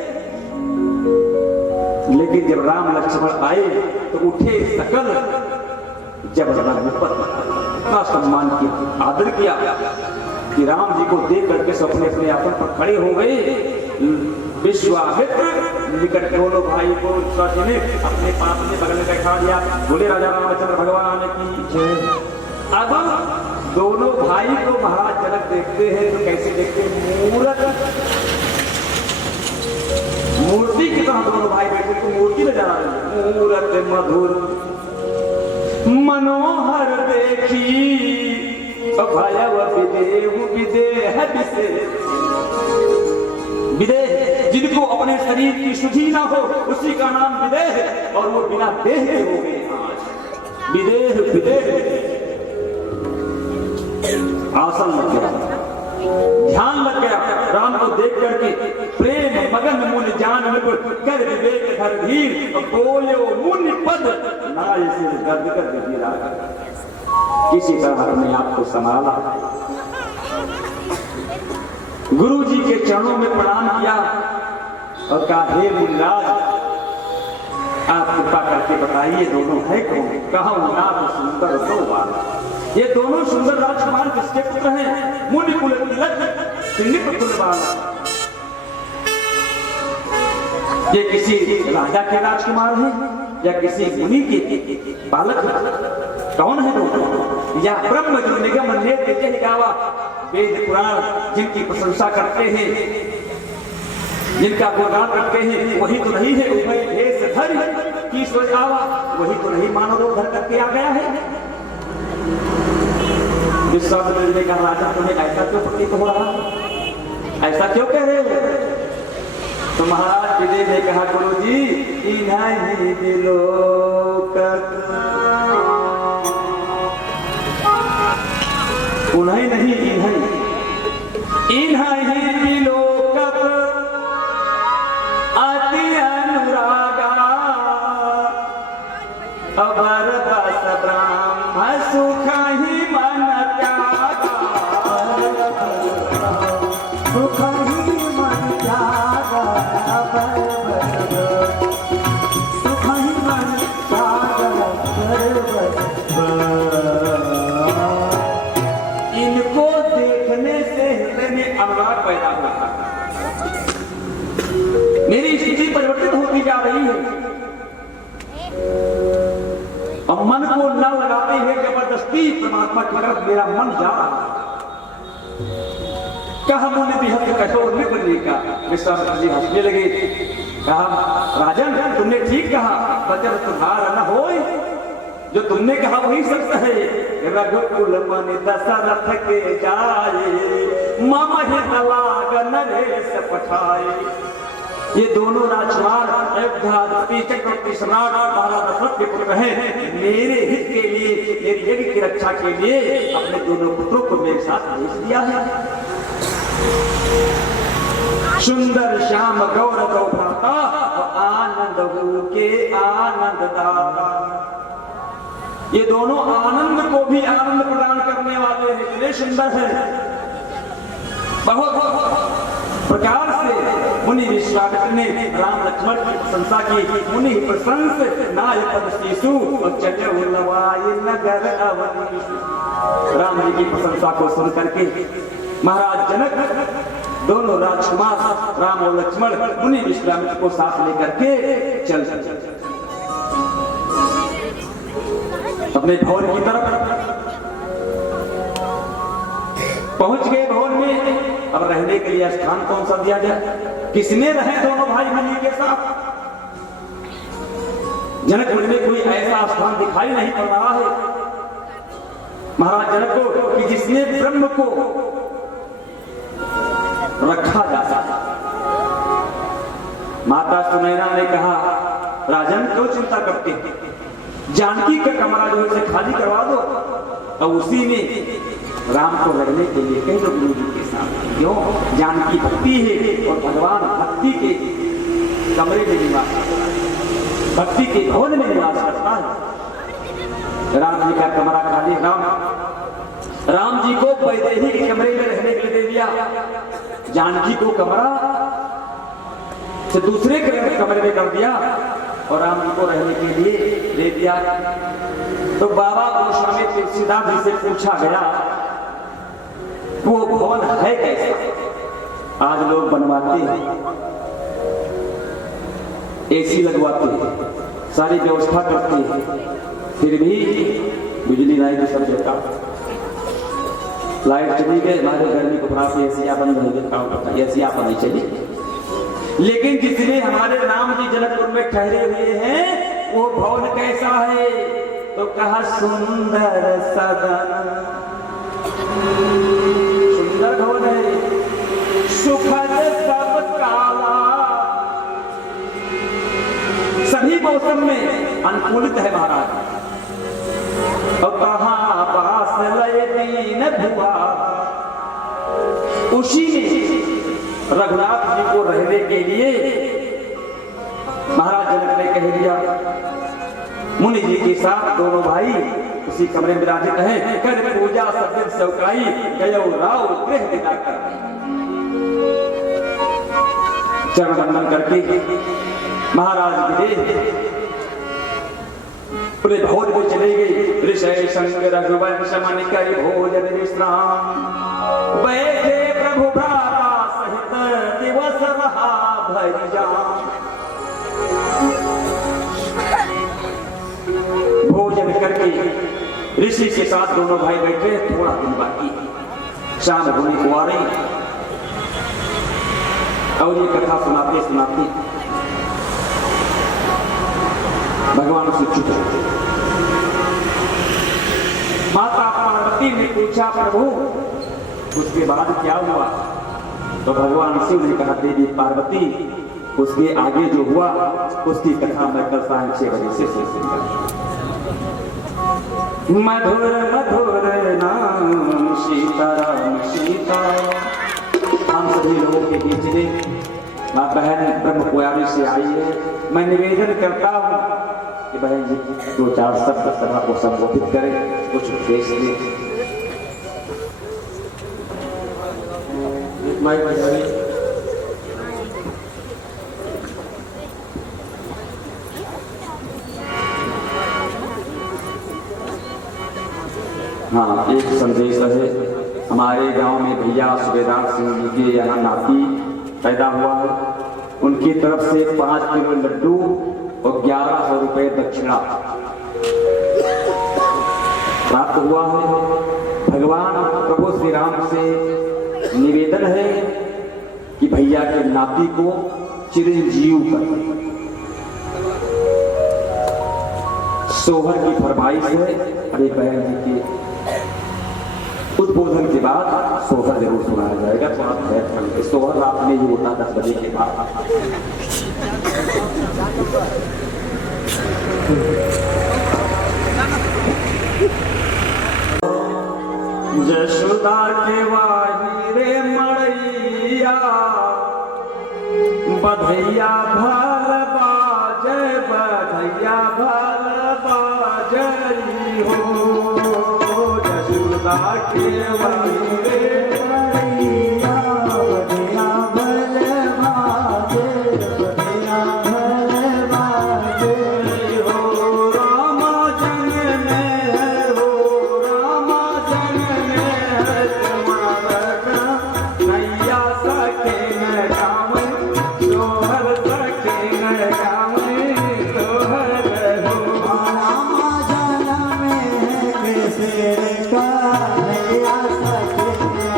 लेकिन जब राम लक्ष्मण आए तो उठे सकल जब रघुपत इतना सम्मान किया, आदर किया कि राम जी को देख करके सब अपने अपने आसन पर खड़े हो गए। विश्वामित्र निकट दोनों भाई को ने अपने पास में बगल में बैठा दिया। बोले राजा रामचंद्र भगवान की जय। अब दोनों भाई को महाराज जनक देखते हैं तो कैसे देखते हैं? मूर्ति की तरह दोनों भाई बैठे तो मूर्ति में जा रहा है। मूरत मधुर मनोहर देखी भयव विदेहु विदेह विदेह, जिनको अपने शरीर की शुद्धि ना हो उसी का नाम विदेह है, और वो बिना देह के हो गए आज विदेह विदेह। आसन लग गया, ध्यान लग गया, राम को देख करके प्रेम मगन मुनि जान कर विवेक धर धीर बोलो मुनि पद नाय से गर्द कर गिरा। किसी तरह अपने आप को संभाला, गुरु जी के चरणों में प्रणाम किया और कहा हे मुनिराज आप कृपा करके बताइए दोनों है कौन? कहा नाम सुंदर दो वाला, ये दोनों सुंदर राजकुमार किसके पुत्र हैं? मुनि कुल तिलक सिंह कुल वाला। ये किसी राजा के राजकुमार हैं या किसी मुनि के बालक हैं? कौन है दोनों? या ब्रह्म जो निगम नेत्र गावा वेद पुराण जिनकी प्रशंसा करते हैं, जिनका गुणगान करते हैं, वही तो नहीं है? उभय भेष धर की सोचावा, वही तो नहीं मानव रूप धर करके आ गया है? विश्वामित्र ने कहा राजा तुम्हें ऐसा क्यों प्रतीत हो रहा है? ऐसा क्यों कह रहे हो? तो महाराज विजय ने कहा गुरु जी इन्हीं उन्हें नहीं इन्हीं विलोकत अति अनुरागा अबर दास ब्राह्म सुख ही मन त्यागा, सुख ही मन त्यागा, सुख ही मन त्यागा। इनको देखने से हृदय में अनुराग पैदा होता है, मेरी स्थिति परिवर्तित होती जा रही है और मन को न लगाते हुए जबरदस्ती परमात्मा की तरफ मेरा मन जा रहा है। कहा मुनि भी हंस कठोर निपने का। विश्वामित्र जी हंसने लगे। कहा राजन तुमने ठीक कहा, वचन तुम्हारा न होए, जो तुमने कहा वही सत्य है। रघुकुल मन दशरथ के जाए मम हित लाग नरेश पठाए। ये दोनों राजकुमार अयोध्या चक्रवर्ती सम्राट महाराज दशरथ के पुत्र हैं। मेरे हित के लिए, मेरी यज्ञ की रक्षा के लिए अपने दोनों पुत्रों को मेरे साथ भेज दिया है। सुंदर श्याम गौरव भ्राता आनंद के आनंद दाता। ये दोनों आनंद को भी आनंद प्रदान करने वाले हैं, इतने सुंदर हैं। बहुत प्रकार से मुनि विश्वामित्र ने राम लक्ष्मण की प्रशंसा की। मुनि प्रशंस नायक शिशु और चले लवाई नगर अवनी। राम जी की प्रशंसा को सुन करके महाराज जनक दोनों राजकुमार राम और लक्ष्मण मुनि विश्वामित्र को साथ लेकर के चल अपने भवन की तरफ पहुंच गए। भवन में अब रहने के लिए स्थान कौन सा दिया जाए? किसने रहे दोनों भाई मुनि के साथ? जनक में कोई ऐसा स्थान दिखाई नहीं पड़ रहा है महाराज जनक को कि जिसने ब्रह्म को रखा जा सके। माता सुनैना ने कहा राजन क्यों चिंता करते हैं, जानकी का कमरा जो है खाली करवा दो और उसी में राम को रहने के लिए कह दो गुरु जी के साथ। क्यों? जानकी भक्ति है और भगवान भक्ति के कमरे में निवास करता है, भक्ति के भवन में निवास करता है। राम जी का कमरा खाली, राम जी को वैदेही के कमरे में रहने के लिए दे दिया, जानकी को कमरा से दूसरे कमरे में कर दिया। और राम जी को रहने के लिए दे दिया। तो बाबा गोस्वामी तुलसीदास जी से पूछा गया वो भवन है कैसा। आज लोग बनवाते हैं, एसी लगवाते हैं, सारी व्यवस्था करते हैं, फिर भी बिजली नहीं तो सब देता। लाइट चली गई, हमारे गर्मी को खराब एसिया बंद हो गई, काम करता एसिया पर नहीं चली। लेकिन जिसने हमारे राम जी जनकपुर में ठहरे हुए हैं वो भवन कैसा है, तो कहा सुंदर सदन, सुंदर भवन है, सुखद सब काला, सभी मौसम में अनुकूलित है महाराज। और कहाँ पास लय दीन भुआ, उसी में रघुनाथ जी को रहने के लिए महाराज जनक ने कह दिया। मुनि जी के साथ दोनों भाई उसी कमरे में विराजित हैं। कर पूजा सफेद सौकाई गयो राव गृह विदा कर, चरण वंदन करके महाराज गिरे पूरे भोज में चले गए। ऋषय संग रघुवंश मन कर भोजन विश्राम, बैठे प्रभु भ्राता सहित दिवस रहा भरि जाम। भोजन करके ऋषि के साथ दोनों भाई बैठे, थोड़ा दिन बाकी, शाम होने को आ रही और ये कथा सुनाते सुनाते भगवान से चुप हो। माता पार्वती ने पूछा प्रभु उसके बाद क्या हुआ, तो भगवान शिव ने कहा देवी पार्वती उसके आगे जो हुआ उसकी कथा मैं कल सायं 6 बजे से सुनूंगा। मधुर मधुर नाम सीताराम सीता। हम सभी लोगों के बीच में माँ बहन ब्रह्म कुआरी से आई है। मैं निवेदन करता हूँ कि बहन जी 2-4 शब्द सभा को संबोधित करें, कुछ उपदेश दें। हाँ, एक संदेश है। हमारे गांव में भैया सुबेदार सिंह जी के यहाँ नाती पैदा हुआ है, उनकी तरफ से 5 किलो लड्डू और 1100 रुपए दक्षिणा प्राप्त हुआ है। भगवान प्रभु श्री राम से निवेदन है कि भैया के नाती को चिरंजीव कर। सोहर की फरमाइश है। अरे बहन जी के उद्बोधन के बाद सोहर जरूर सुनाया जाएगा। तो आप बैठ करके सोहर रात में ही होता 10 बजे के बाद। जशोदा के वाही रे मड़ैया, बधैया भल बाजय, बधैया भल बाजई हो। जशोदा के वाही रे मड़ैया, बधैया भल बाजय, बधैया भल बाजई हो। राम जन में हो, राम जन में तुम्हारा नैया सके न जावे, सोहर सके न जावे, सोहर हो। राम जन में कैसे का नैया सके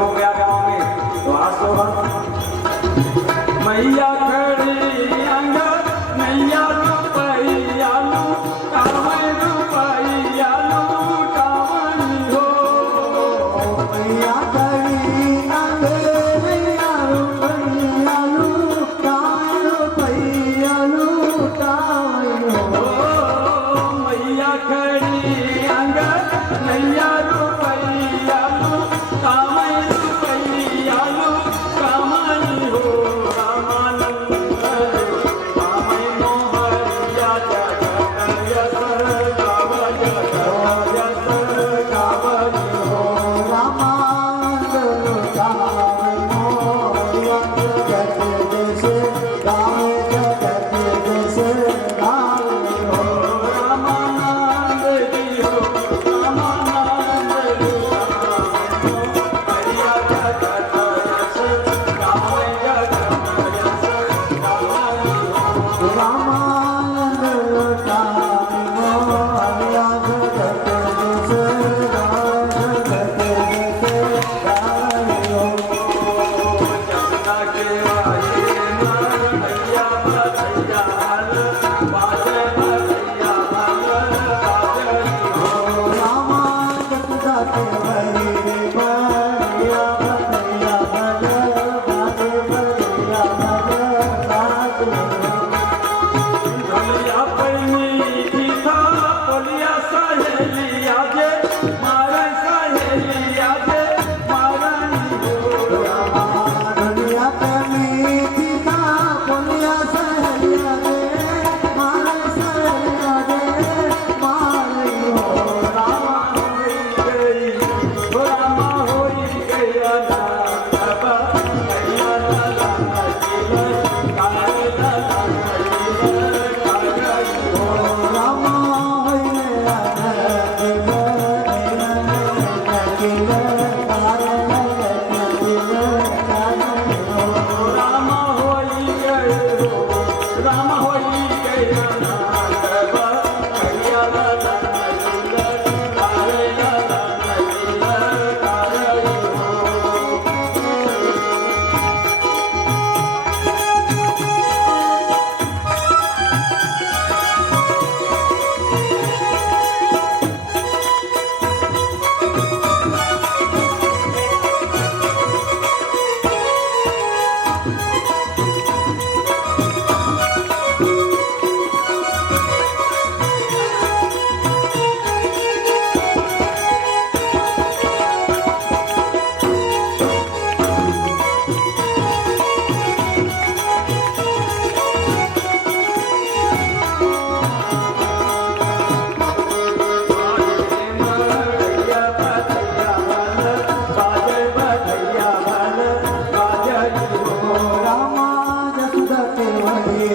हो गया गाँव में तो आसो मैया खड़ी अंगद मैया रुपैया लो कामय रुपैया लो कामनी हो मैया खड़ी अंगद मैया रुपैया लो कामय रुपैया लो कामनी हो मैया खड़ी अंगद मैया रुपैया लो कामय रुपैया लो कामनी हो रामानंद कामय मोहरिया जगन्य सर गाव जगन्य सर गावनी हो रामानंद कामय मोहरिया जगत जैसे गावे जगत जैसे गावे हो रामानंद जी हो रामानंद जी हरिया जगत यश गावे जगन्य सर गावनी हो रामानंद कामय मोहरिया जगत जैसे गावे जगत जैसे गावे हो जमुना के वाही नैया भैया हल बाजे भैया हल बाजरी हो रामा जगदा के वही भैया भैया भल बाजे भैया भल बाजे ढोलिया पैनी था बोलिया सहेलिया जे मारे सहेलिया जे मारनी हो रामा दुनिया पे मीठी था बोलिया सहेलिया दे मारे सहेलिया दे मारे हो रामा होई गई रामा होई गया ना अब भैया लाला नजीला काले लाला नजीला कागज हो रामा होइले अनक बनेला नकिल तारे नकिल तारे हो रामा होई गए हो रामा होई गया ना अब भैया लाला नजीला काले लाला नजीला कागज हो रामा जसुदा के वही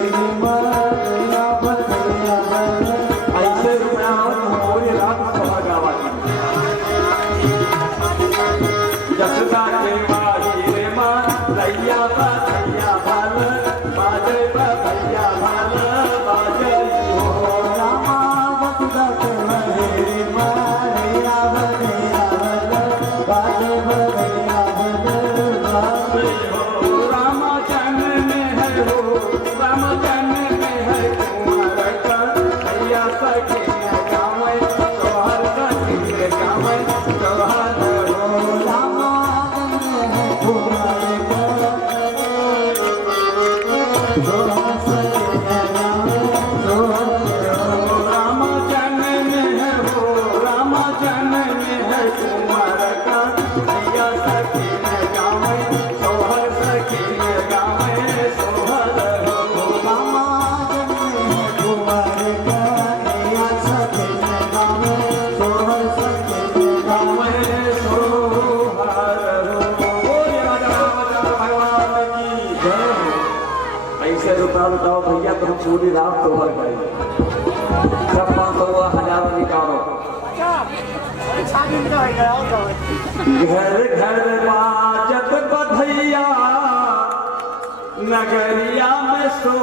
भैया भैया भल रामा जसुदा के वही भैया भैया भल बाजे भैया भल बाजे रामचन में है हो रामचन में है कुमार का भैया सखी गावे तोहर सखी गावे तोहर हो रामा जन्म है कुमार रामचन में है हो रामचन में है कुमार का भैया सखी गावे तोहर सखी गावे सोहर हो रामा जन्म है कुमार कन्हैया सखे गावे सोहर सखे गावे गावे सोहर हो बोलिए राजा भगवान की जय हो। ऐसे रुपया बताओ भैया तो हम पूरी रात तो भर गए सब 500 हजार निकालो घर घर बाजत बधैया नगरिया में सो